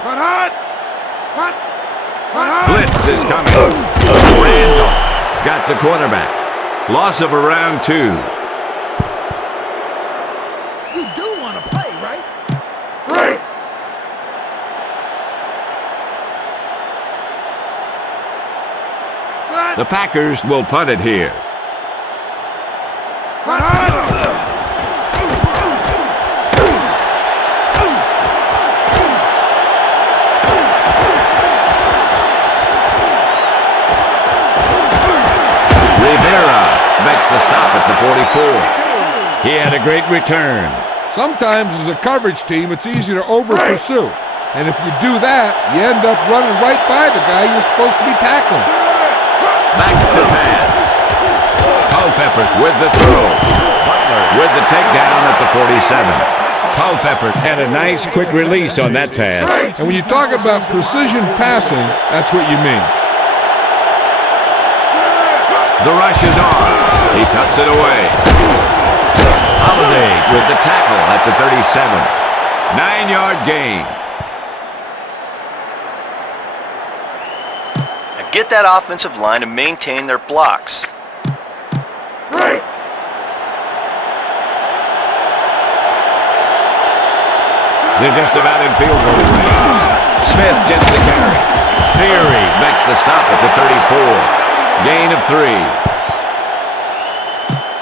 Blitz is coming. Randall got the quarterback. Loss of around 2. You do want to play, right? The Packers will punt it here. The stop at the 44. He had a great return. Sometimes as a coverage team, it's easy to over-pursue. And if you do that, you end up running right by the guy you're supposed to be tackling. Back to pass. Culpepper with the throw. Butler with the takedown at the 47. Culpepper had a nice quick release on that pass. And when you talk about precision passing, that's what you mean. The rush is on. He cuts it away. Holiday with the tackle at the 37. 9-yard gain. Now get that offensive line to maintain their blocks. They're just about in field goal range. Smith gets the carry. Theory makes the stop at the 34. Gain of 3.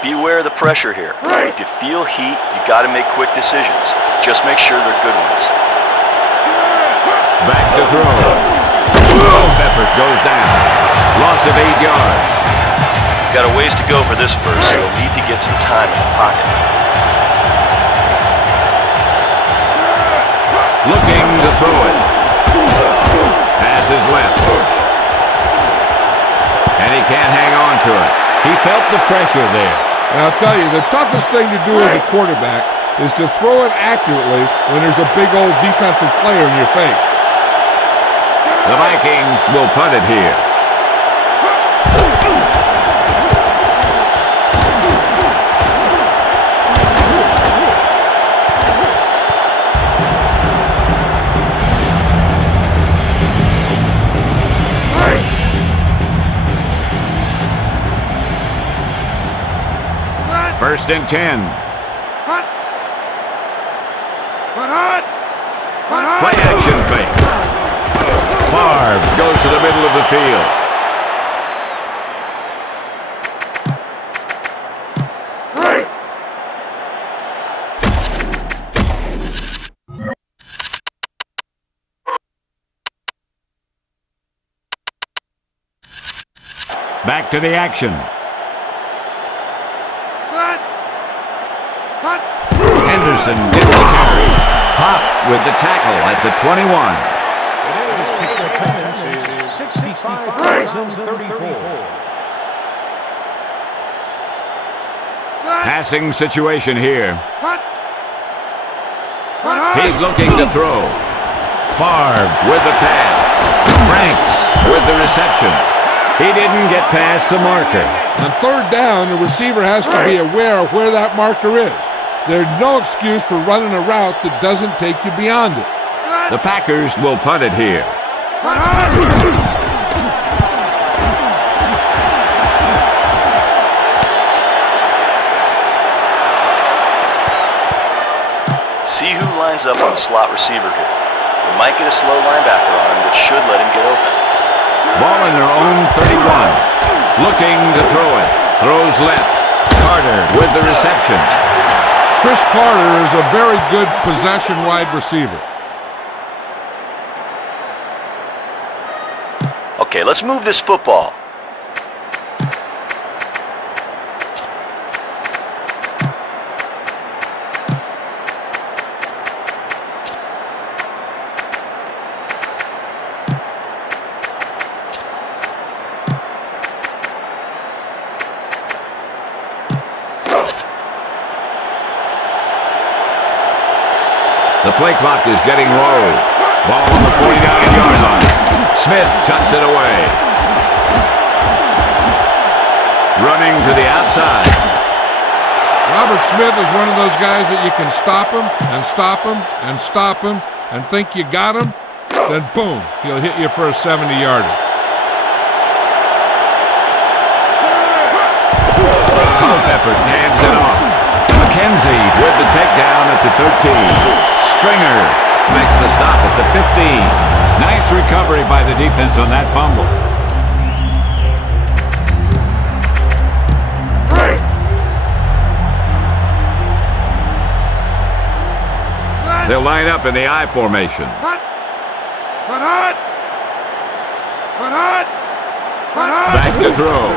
Beware of the pressure here. If you feel heat, you got to make quick decisions. Just make sure they're good ones. Back to throw. Culpepper goes down. Loss of 8 yards. Got a ways to go for this first, so you'll need to get some time in the pocket. Looking to throw it. Pass is left. And he can't hang on to it. He felt the pressure there. And I'll tell you, the toughest thing to do as a quarterback is to throw it accurately when there's a big old defensive player in your face. The Vikings will punt it here. First and 10. Play action fake. Favre goes to the middle of the field. Back to the action. Henderson gets the carry. Pop with the tackle at the 21. Today's physical attendance is 65,034. Passing situation here. He's looking to throw. Favre with the pass. Franks with the reception. He didn't get past the marker. On third down, the receiver has to be aware of where that marker is. There's no excuse for running a route that doesn't take you beyond it. The Packers will punt it here. See who lines up on the slot receiver here. We might get a slow linebacker on him, which should let him get open. Ball in their own 31. Looking to throw it. Throws left. Carter with the reception. Chris Carter is a very good possession wide receiver. Okay, let's move this football. The play clock is getting low. Ball on the 49-yard line. Smith tucks it away. Running to the outside. Robert Smith is one of those guys that you can stop him and stop him and stop him and think you got him, then boom, he'll hit you for a 70-yarder. Culpepper hands it off. McKenzie with the takedown at the 13. Stringer makes the stop at the 15. Nice recovery by the defense on that fumble. They'll line up in the I formation. Back to throw.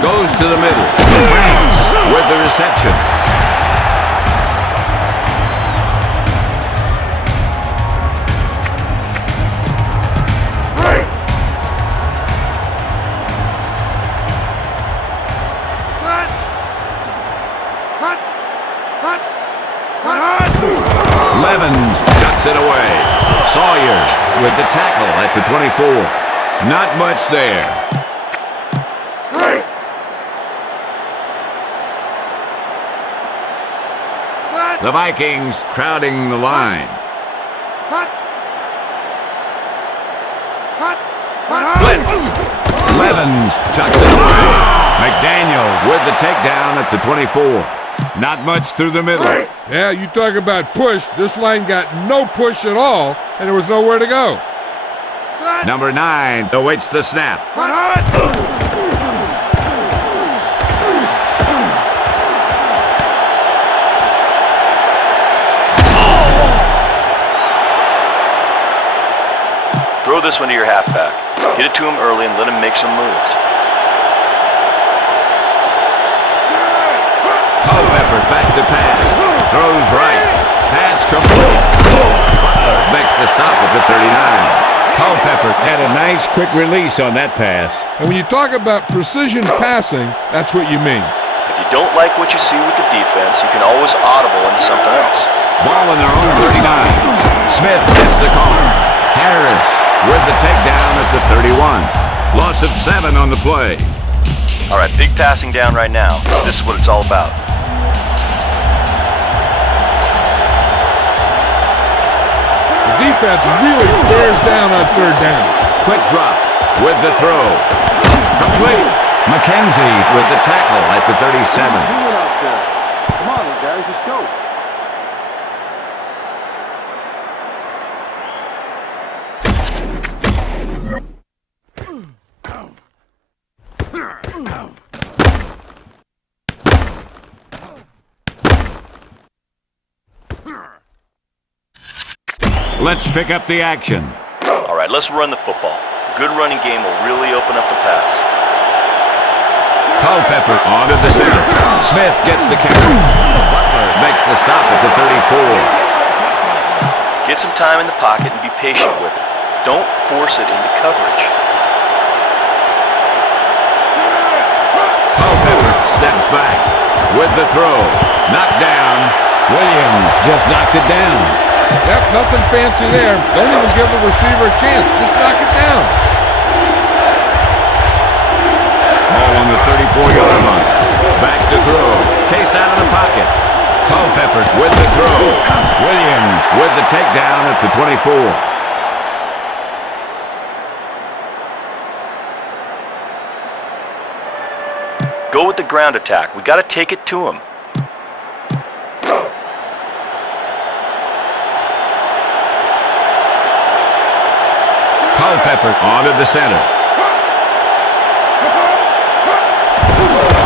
Goes to the middle. Franks with the reception. Evans tucks it away. Sawyer with the tackle at the 24. Not much there. The Vikings crowding the line. Blitz. Levens tucks it away. McDaniel with the takedown at the 24. Not much through the middle. Yeah, you talk about push. This line got no push at all, and there was nowhere to go. Number 9 awaits the snap. Throw this one to your halfback. Get it to him early and let him make some moves. Culpepper back to pass. Throws right. Pass complete. Butler makes the stop at the 39. Culpepper had a nice quick release on that pass. And when you talk about precision passing, that's what you mean. If you don't like what you see with the defense, you can always audible into something else. Ball in their own 39. Smith gets the call. Harris with the takedown at the 31. Loss of 7 on the play. All right, big passing down right now. This is what it's all about. The defense really bears down on third down. Quick drop with the throw. Complete. McKenzie with the tackle at the 37. Doing out there. Come on, guys, let's go. Let's pick up the action. All right, let's run the football. Good running game will really open up the pass. Culpepper onto the center. Smith gets the carry. Butler makes the stop at the 34. Get some time in the pocket and be patient with it. Don't force it into coverage. Culpepper steps back with the throw. Knocked down. Williams just knocked it down. Yep, nothing fancy there. Don't even give the receiver a chance. Just knock it down. Ball on the 34-yard line. Back to throw. Chased out of the pocket. Culpepper with the throw. Williams with the takedown at the 24. Go with the ground attack. We got to take it to him. Culpepper onto the center.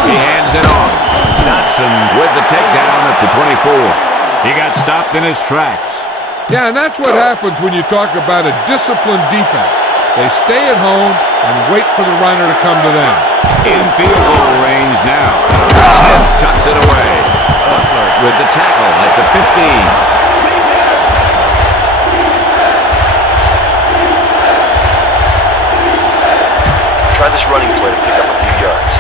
He hands it off. Dotson with the takedown at the 24. He got stopped in his tracks. Yeah, and that's what happens when you talk about a disciplined defense. They stay at home and wait for the runner to come to them. In field goal range now. Smith tucks it away. Butler with the tackle at the 15. Try this running play to pick up a few yards.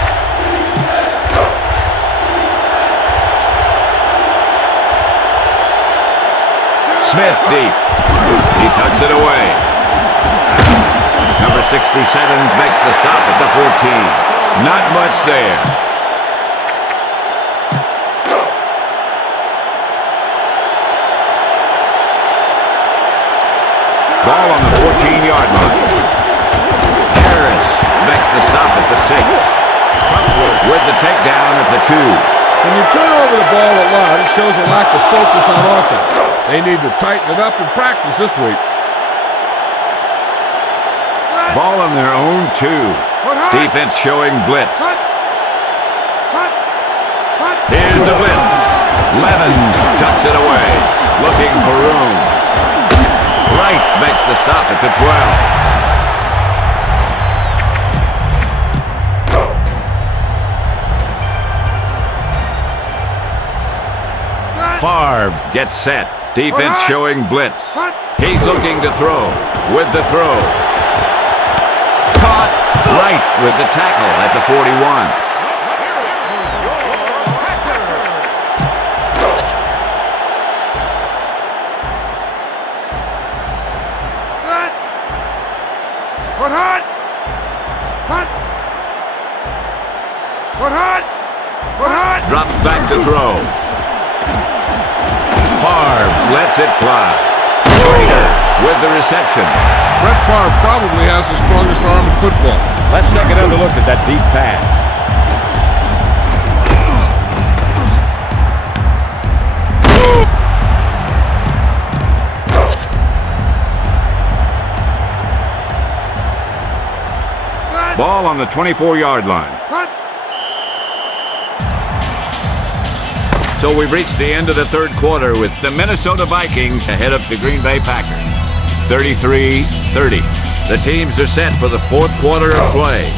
Smith deep. He tucks it away. Number 67 makes the stop at the 14. Not much there. Ball on the 14-yard line. Makes the stop at the 6. Butler with the takedown at the 2. When you turn over the ball a lot, it shows a lack of focus on offense. They need to tighten it up in practice this week. Ball on their own 2. Defense showing blitz. Here's the blitz. Levens tucks it away. Looking for room. Wright makes the stop at the 12. Favre gets set. Defense showing blitz. He's looking to throw. With the throw. Caught. Right with the tackle at the 41. Set. Put hot. Hot. Put hot. Put hot. Drops back to throw. Favre lets it fly. Schrader with the reception. Brett Favre probably has the strongest arm in football. Let's take another look at that deep pass. Ball on the 24-yard line. So we've reached the end of the third quarter with the Minnesota Vikings ahead of the Green Bay Packers. 33-30. The teams are set for the fourth quarter of play.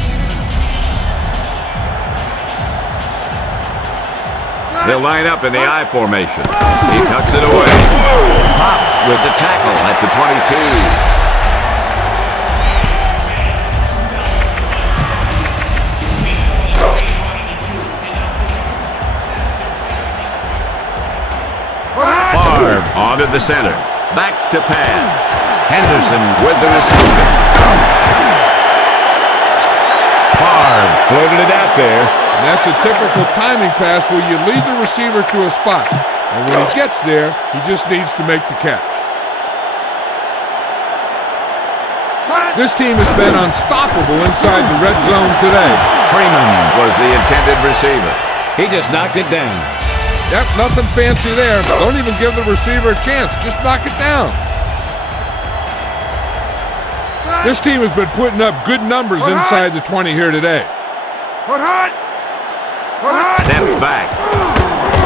They'll line up in the I formation. He tucks it away. Pop with the tackle at the 22. Onto the center. Back to pass. Henderson with the reception. Favre floated it out there. And that's a typical timing pass where you lead the receiver to a spot. And when he gets there, he just needs to make the catch. Set. This team has been unstoppable inside the red zone today. Freeman was the intended receiver. He just knocked it down. Yep, nothing fancy there. Don't even give the receiver a chance. Just knock it down. This team has been putting up good numbers inside the 20 here today. Steps back.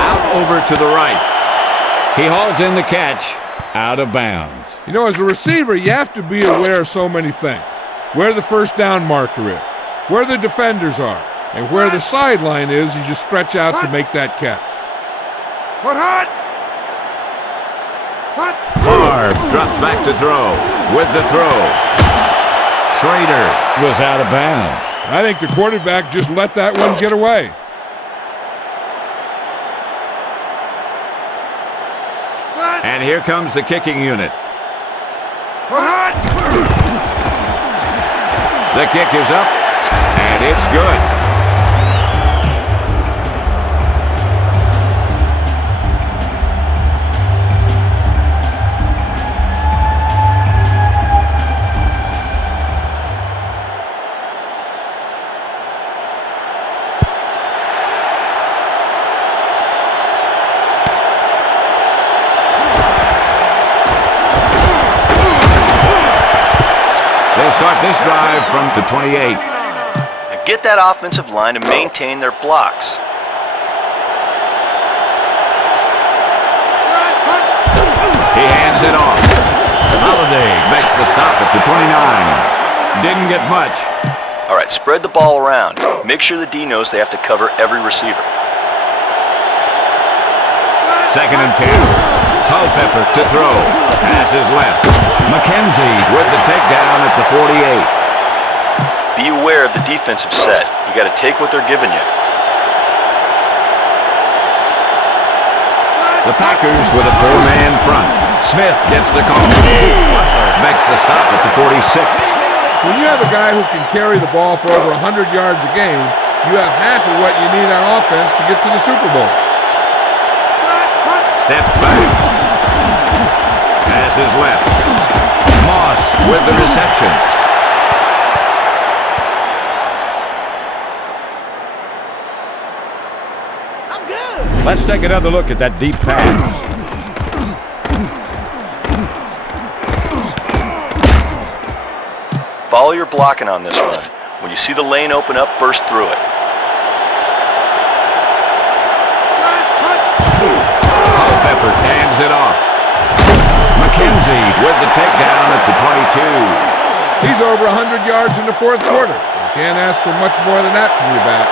Out over to the right. He hauls in the catch. Out of bounds. You know, as a receiver, you have to be aware of so many things. Where the first down marker is, where the defenders are, and where the sideline is as you stretch out to make that catch. Favre drops back to throw. With the throw. Schrader was out of bounds. I think the quarterback just let that one get away. And here comes the kicking unit. The kick is up, and it's good. Start this drive from the 28. And get that offensive line to maintain their blocks. He hands it off. Holiday makes the stop at the 29. Didn't get much. All right, spread the ball around. Make sure the D knows they have to cover every receiver. 2nd and 10. Culpepper to throw. Pass is left. McKenzie with the takedown at the 48. Be aware of the defensive set. You got to take what they're giving you. The Packers with a 4-man front. Smith gets the call. Butler makes the stop at the 46. When you have a guy who can carry the ball for over 100 yards a game, you have half of what you need on offense to get to the Super Bowl. Steps back. Pass is left. Moss with the reception. I'm good. Let's take another look at that deep pass. Follow your blocking on this run. When you see the lane open up, burst through it. Culpepper hands it off. McKenzie with the takedown at the 22. He's over 100 yards in the fourth quarter. You can't ask for much more than that from your back.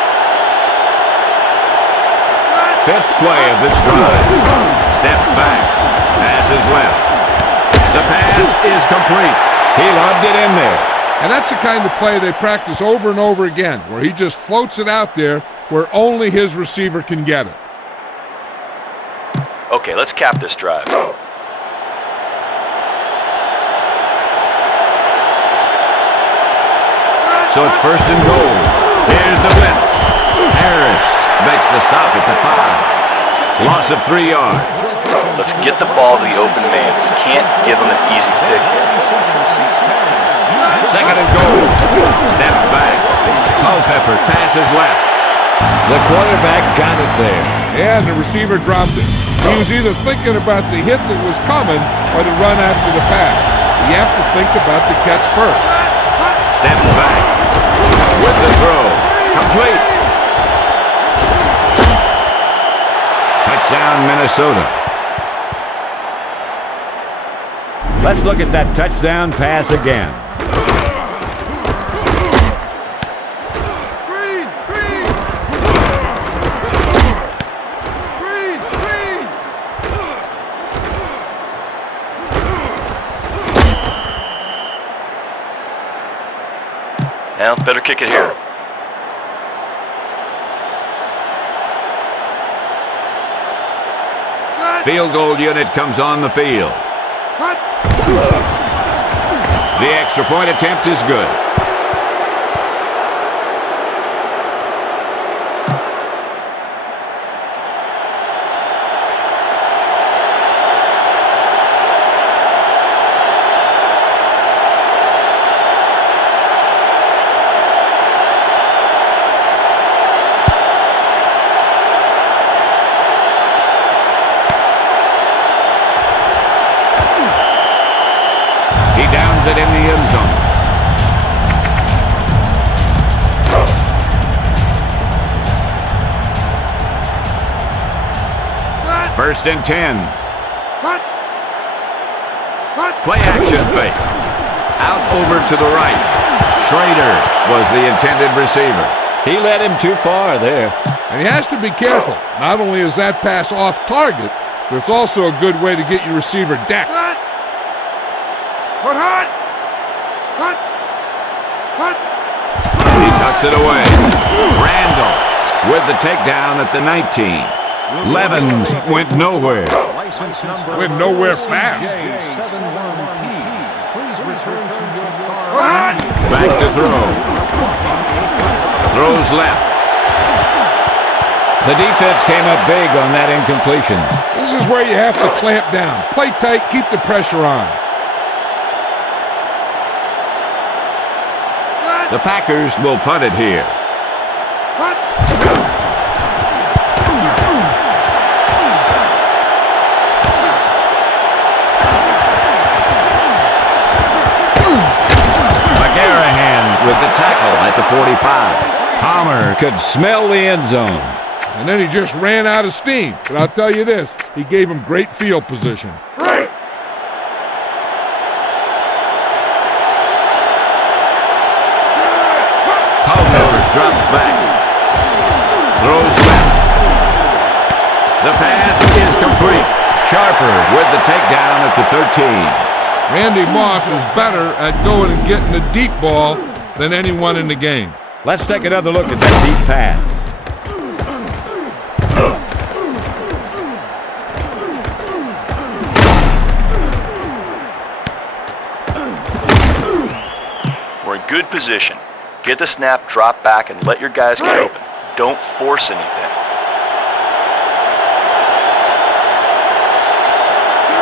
5th play of this drive. Steps back. Pass is left. The pass is complete. He lobbed it in there. And that's the kind of play they practice over and over again, where he just floats it out there where only his receiver can get it. Okay, let's cap this drive. So it's 1st and goal. Here's the blitz. Harris makes the stop at the 5. Loss of 3 yards. Let's get the ball to the open man. We can't give him an easy pick here. 2nd and goal. Steps back. Culpepper passes left. The quarterback got it there. And the receiver dropped it. He was either thinking about the hit that was coming or the run after the pass. You have to think about the catch first. Steps back. With the throw. Complete. Touchdown, Minnesota. Let's look at that touchdown pass again. Now, better kick it here. Field goal unit comes on the field. The extra point attempt is good. First and 10. Play action fake. Out over to the right. Schrader was the intended receiver. He led him too far there. And he has to be careful. Not only is that pass off target, but it's also a good way to get your receiver decked. He tucks it away. Randall with the takedown at the 19. Levens went nowhere. Went nowhere fast. Back to throw. Throws left. The defense came up big on that incompletion. This is where you have to clamp down. Play tight, keep the pressure on. The Packers will punt it here. With the tackle at the 45. Palmer could smell the end zone. And then he just ran out of steam. But I'll tell you this, he gave him great field position. Culpepper drops back. Throws left. The pass is complete. Sharper with the takedown at the 13. Randy Moss is better at going and getting the deep ball than anyone in the game. Let's take another look at that deep pass. We're in good position. Get the snap, drop back, and let your guys get open. Don't force anything.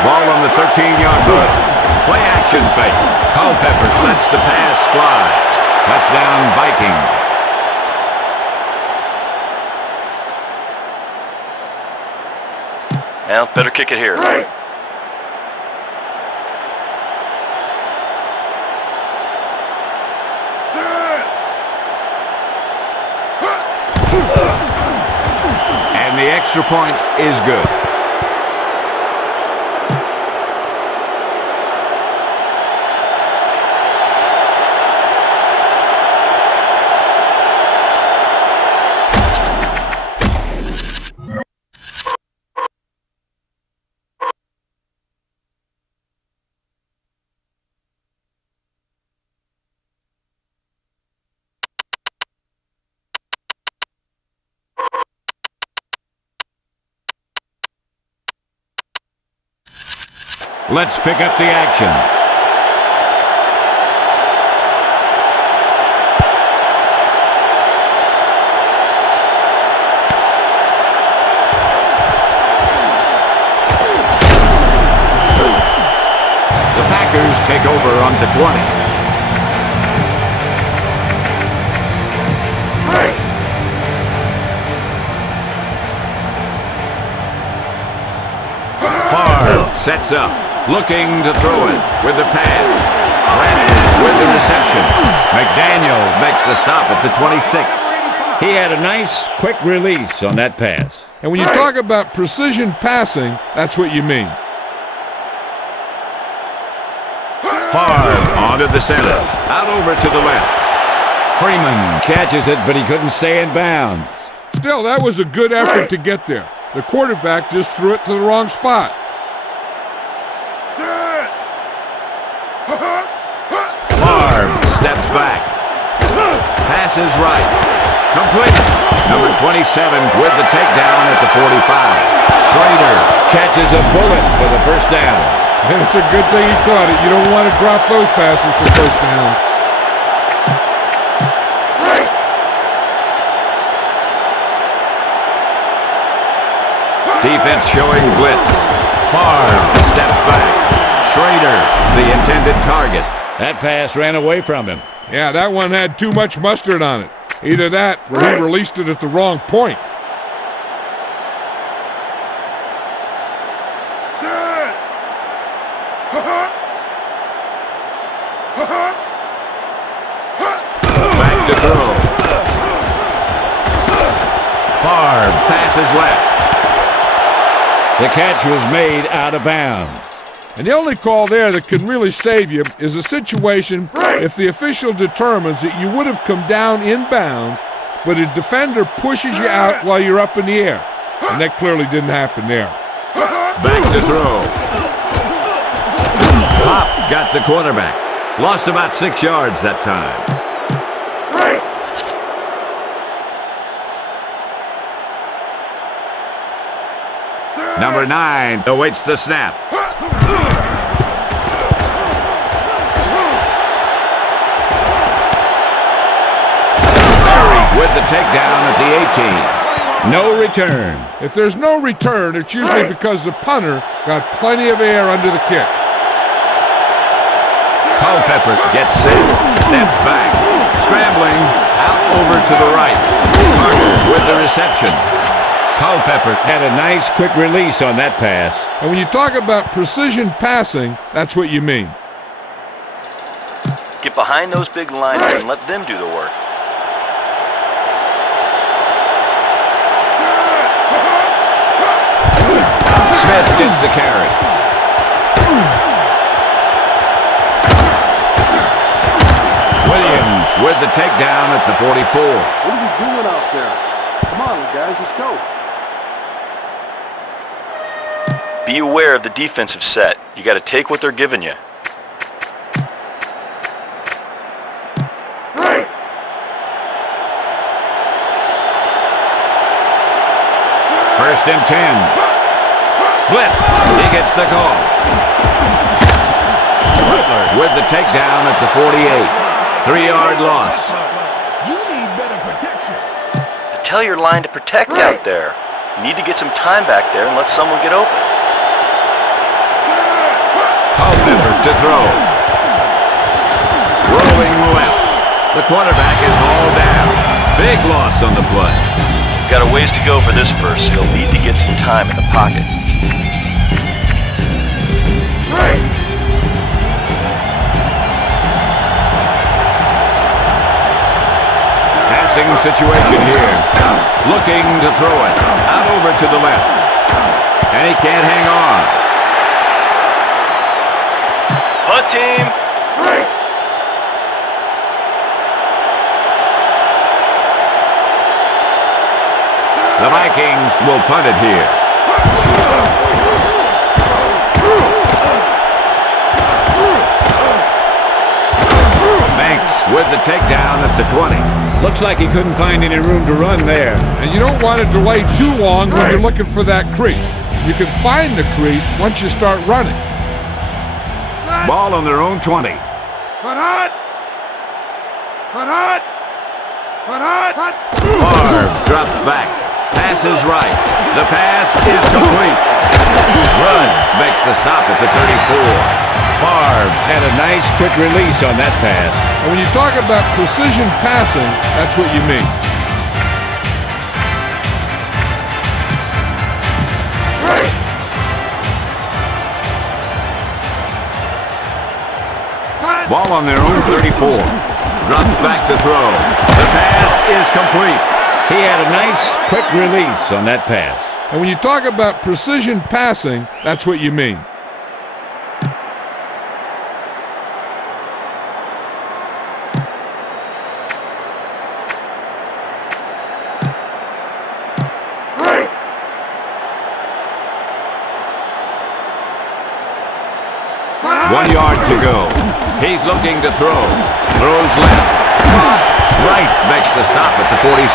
Ball on the 13-yard line. Play action fake. Culpepper lets the pass fly. Touchdown, Vikings. Well, better kick it here. And the extra point is good. Let's pick up the action. The Packers take over on the 20. Favre sets up. Looking to throw it with the pass. Brandon with the reception. McDaniel makes the stop at the 26. He had a nice, quick release on that pass. And when you talk about precision passing, that's what you mean. Favre onto the center. Out over to the left. Freeman catches it, but he couldn't stay in bounds. Still, that was a good effort to get there. The quarterback just threw it to the wrong spot. Favre steps back. Passes right. Complete. Number 27 with the takedown at the 45. Schrader catches a bullet for the first down. And it's a good thing he caught it. You don't want to drop those passes for first down. Defense showing blitz. Favre steps back. Schrader, the intended target. That pass ran away from him. Yeah, that one had too much mustard on it. Either that or he released it at the wrong point. Back to throw. Favre passes left. The catch was made out of bounds. And the only call there that can really save you is a situation if the official determines that you would have come down in bounds, but a defender pushes you out while you're up in the air. And that clearly didn't happen there. Back to throw. Pop got the quarterback. Lost about 6 yards that time. Number 9 awaits the snap. With the takedown at the 18. No return. If there's no return, it's usually because the punter got plenty of air under the kick. Culpepper gets set, steps back, scrambling, out over to the right. Carter with the reception. Culpepper had a nice quick release on that pass. And when you talk about precision passing, that's what you mean. Get behind those big linemen and let them do the work. Smith gets the carry. Williams with the takedown at the 44. What are we doing out there? Come on, guys, let's go. Be aware of the defensive set. You got to take what they're giving you. First and 10. Blitz. He gets the call. Butler with the takedown at the 48. 3-yard loss. You need better protection. Tell your line to protect out there. You need to get some time back there and let someone get open. Culpepper to throw. Rolling left. The quarterback is hauled down. Big loss on the play. Got a ways to go for this first, so you'll need to get some time in the pocket. Passing situation here. Looking to throw it. Out over to the left. And he can't hang on. Punt team! The Vikings will punt it here. Banks with the takedown at the 20. Looks like he couldn't find any room to run there. And you don't want to delay too long when you're looking for that crease. You can find the crease once you start running. Ball on their own 20. Favre drops back. Pass is right. The pass is complete. Rudd makes the stop at the 34. Favre had a nice quick release on that pass. And when you talk about precision passing, that's what you mean. Ball on their own 34. Drops back to throw. The pass is complete. He had a nice quick release on that pass. And when you talk about precision passing, that's what you mean. One yard to go. He's looking to throw. Throws left. Right makes the stop at the 46.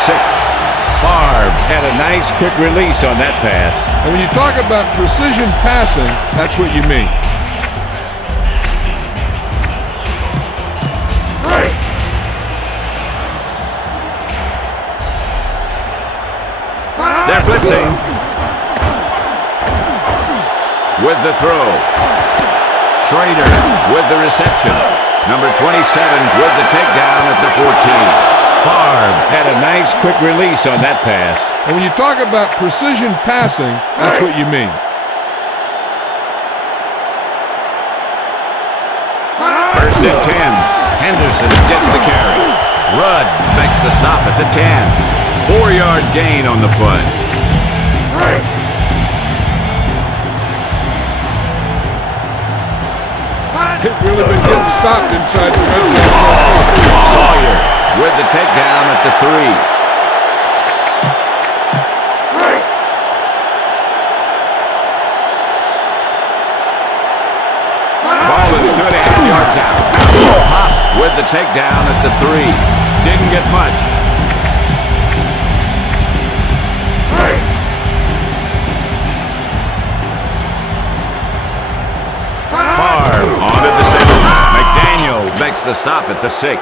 Favre had a nice quick release on that pass. And when you talk about precision passing, that's what you mean. They're blitzing. With the throw. Schrader with the reception. Number 27 with the takedown at the 14. Favre had a nice quick release on that pass. And when you talk about precision passing, that's what you mean. First and 10. Henderson gets the carry. Rudd makes the stop at the 10. 4-yard gain on the play. They've really been getting stopped inside the red zone. Sawyer with the takedown at the 3. Ball is 2.5 yards out. Hop with the takedown at the 3. Didn't get much. Favre onto the 7. McDaniel makes the stop at the 6.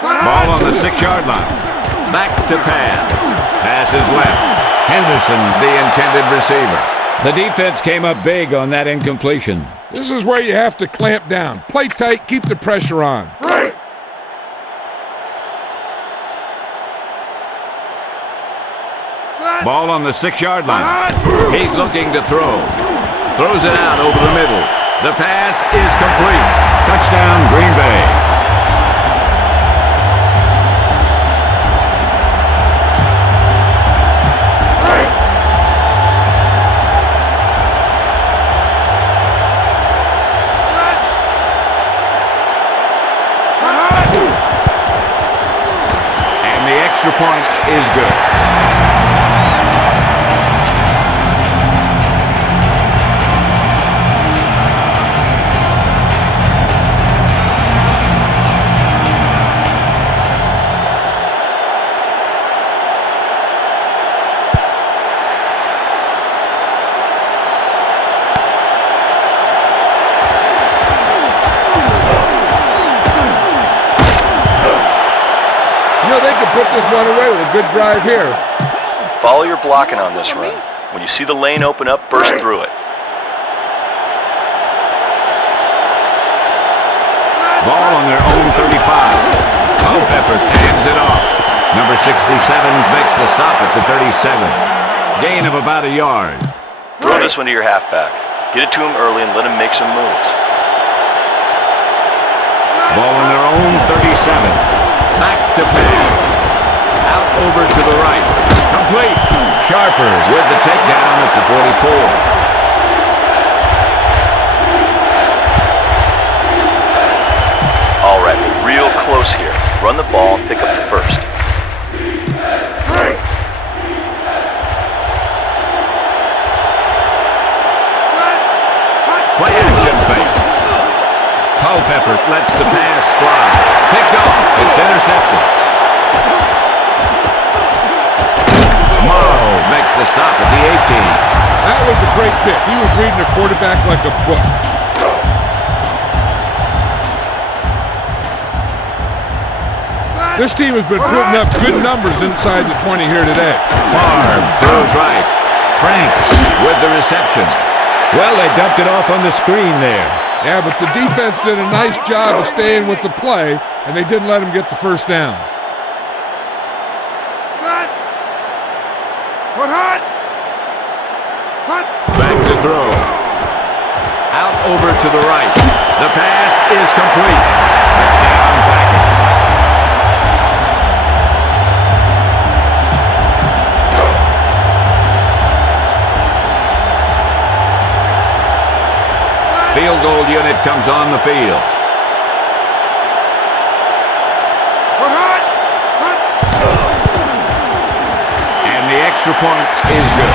Ball on the 6-yard line. Back to pass. Pass is left. Henderson, the intended receiver. The defense came up big on that incompletion. This is where you have to clamp down. Play tight, keep the pressure on. Ball on the 6-yard line. He's looking to throw. Throws it out over the middle. The pass is complete. Touchdown, Green Bay. And the extra point is good. They could put this one away with a good drive here. Follow your blocking on this run. When you see the lane open up, burst through it. Ball on their own 35. Culpepper hands it off. Number 67 makes the stop at the 37. Gain of about a yard. Throw this one to your halfback. Get it to him early and let him make some moves. Ball on their own 37. Back to pass. Out over to the right. Complete. Sharper with the takedown at the 44. All right, real close here. Run the ball and pick up the first. Play action fake. Culpepper lets the pass fly. Picked off. It's intercepted. Morrow makes the stop at the 18. That was a great pick. He was reading the quarterback like a book. This team has been putting up good numbers inside the 20 here today. Favre throws right. Franks with the reception. Well, they dumped it off on the screen there. Yeah, but the defense did a nice job of staying with the play, and they didn't let him get the first down. Back to throw. Out over to the right. The pass is complete. Touchdown, Vikings. Field goal unit comes on the field. And the extra point is good.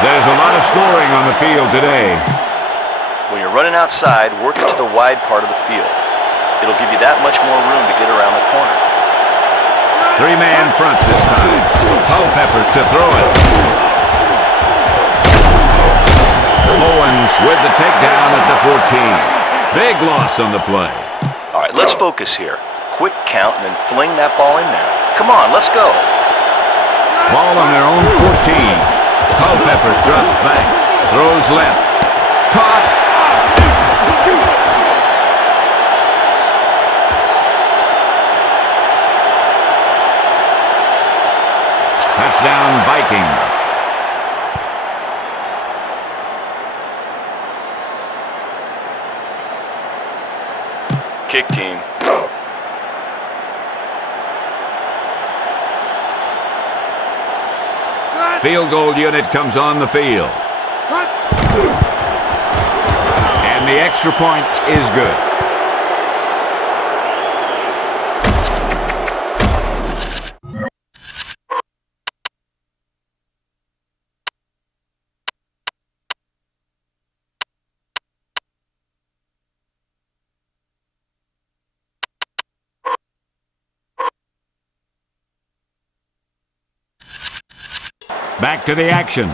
There's a lot of scoring on the field today. When you're running outside, work it to the wide part of the field. It'll give you that much more room to get around the corner. 3-man front this time. Culpepper to throw it. Owens with the takedown at the 14. Big loss on the play. All right, let's focus here. Quick count and then fling that ball in there. Come on, let's go. Ball on their own 14. Culpepper drops back. Throws left. Caught. Touchdown, Vikings. Kick team. Field goal unit comes on the field. And the extra point is good. Back to the action.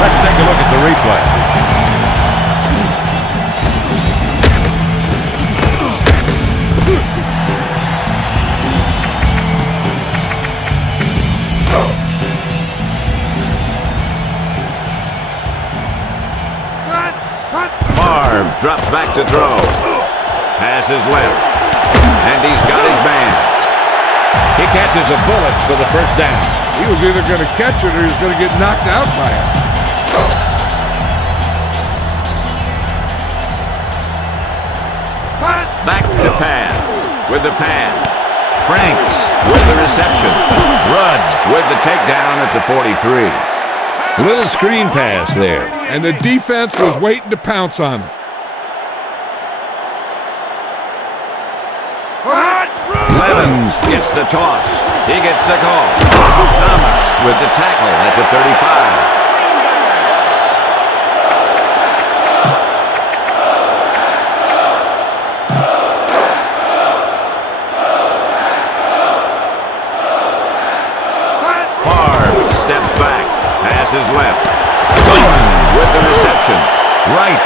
Let's take a look at the replay. Drops back to throw. Passes left. And he's got his man. He catches a bullet for the first down. He was either going to catch it or he was going to get knocked out by it. Back to pass. With the pass. Franks with the reception. Rudd with the takedown at the 43. Little screen pass there. And the defense was waiting to pounce on him. Evans gets the toss. He gets the call. Thomas with the tackle at the 35. Favre steps back. Passes left. With the reception. Right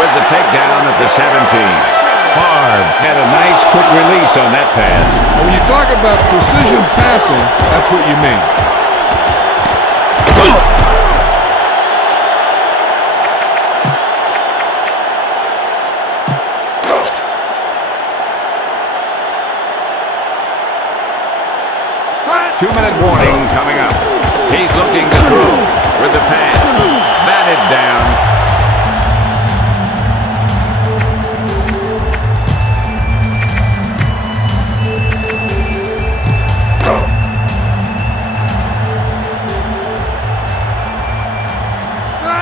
with the takedown at the 17. Favre had a nice quick release on that pass. When you talk about precision passing, that's what you mean. Two-minute warning coming up. He's looking to throw with the pass. Batted down.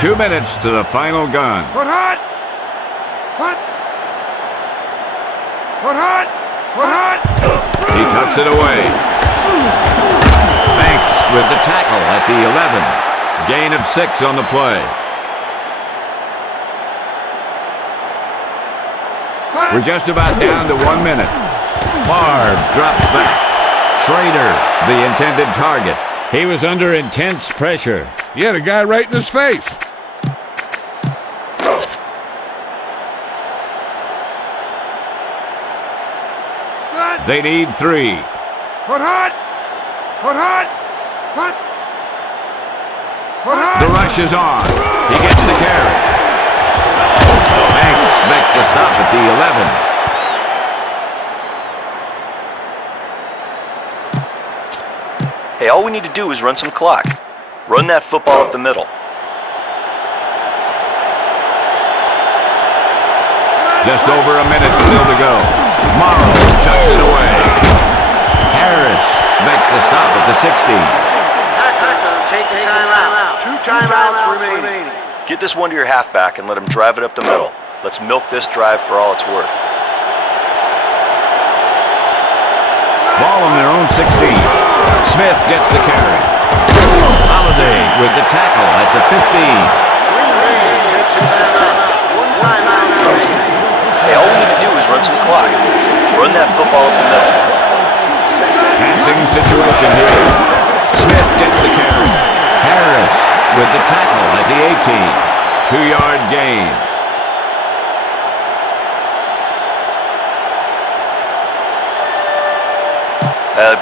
Two minutes to the final gun. Put hot! Hot! Put hot! Put hot! He tucks it away. Banks with the tackle at the 11. Gain of 6 on the play. We're just about down to 1 minute. Favre drops back. Schrader, the intended target. He was under intense pressure. He had a guy right in his face. They need 3. Put hot! Put hot! Hot! Put hot! The rush is on. He gets the carry. Banks makes the stop at the 11. Hey, all we need to do is run some clock. Run that football up the middle. Just over a minute still to go. Morrow chucks it away. Harris makes the stop at the 60. Take the timeout. 2 timeouts remaining. Get this one to your halfback and let him drive it up the middle. Let's milk this drive for all it's worth. Ball on their own 16. Smith gets the carry. Holiday with the tackle at the 15. Green Bay takes a timeout. 1 timeout. Hey, all we need to do is run some clock. Run that football up the middle. Passing situation here. Smith gets the carry. Harris with the tackle at the 18. 2-yard gain.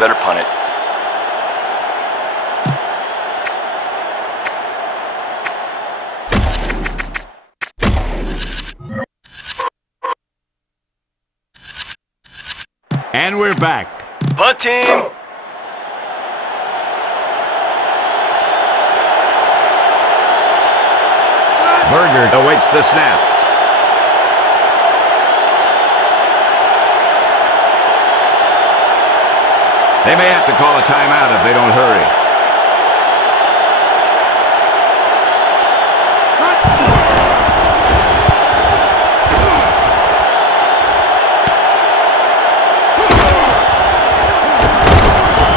Better punt it. And we're back. Punt team! Berger awaits the snap. They may have to call a timeout if they don't hurry.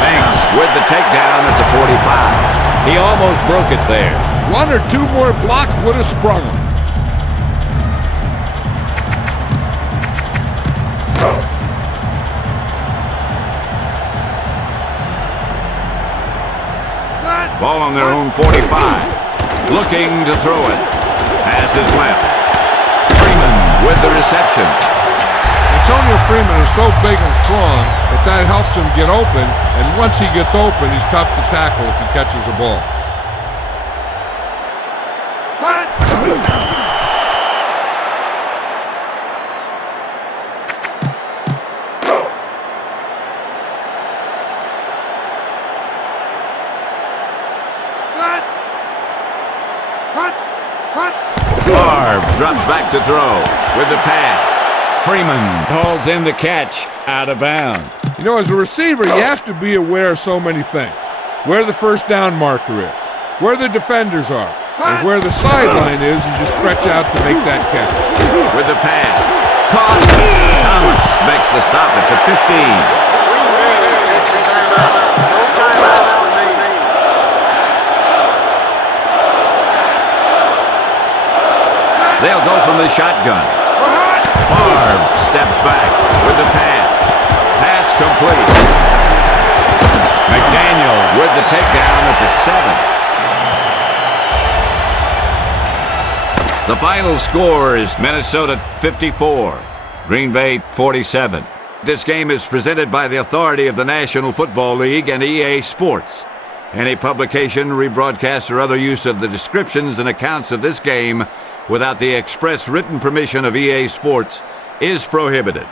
Banks with the takedown at the 45. He almost broke it there. 1 or 2 more blocks would have sprung him. Ball on their own 45. Looking to throw it. Pass is left. Freeman with the reception. Antonio Freeman is so big and strong that helps him get open, and once he gets open, he's tough to tackle if he catches the ball. Drops back to throw with the pass. Freeman hauls in the catch out of bounds. You know, as a receiver, you have to be aware of so many things. Where the first down marker is, where the defenders are, and where the sideline is as you stretch out to make that catch. With the pass. Caught. Thomas makes the stop at the 15. Green Bay takes a timeout. No timeouts remaining. They'll go from the shotgun. Favre steps back with the pass. Pass complete. McDaniel with the takedown at the 7. The final score is Minnesota 54, Green Bay 47. This game is presented by the authority of the National Football League and EA Sports. Any publication, rebroadcast, or other use of the descriptions and accounts of this game without the express written permission of EA Sports is prohibited.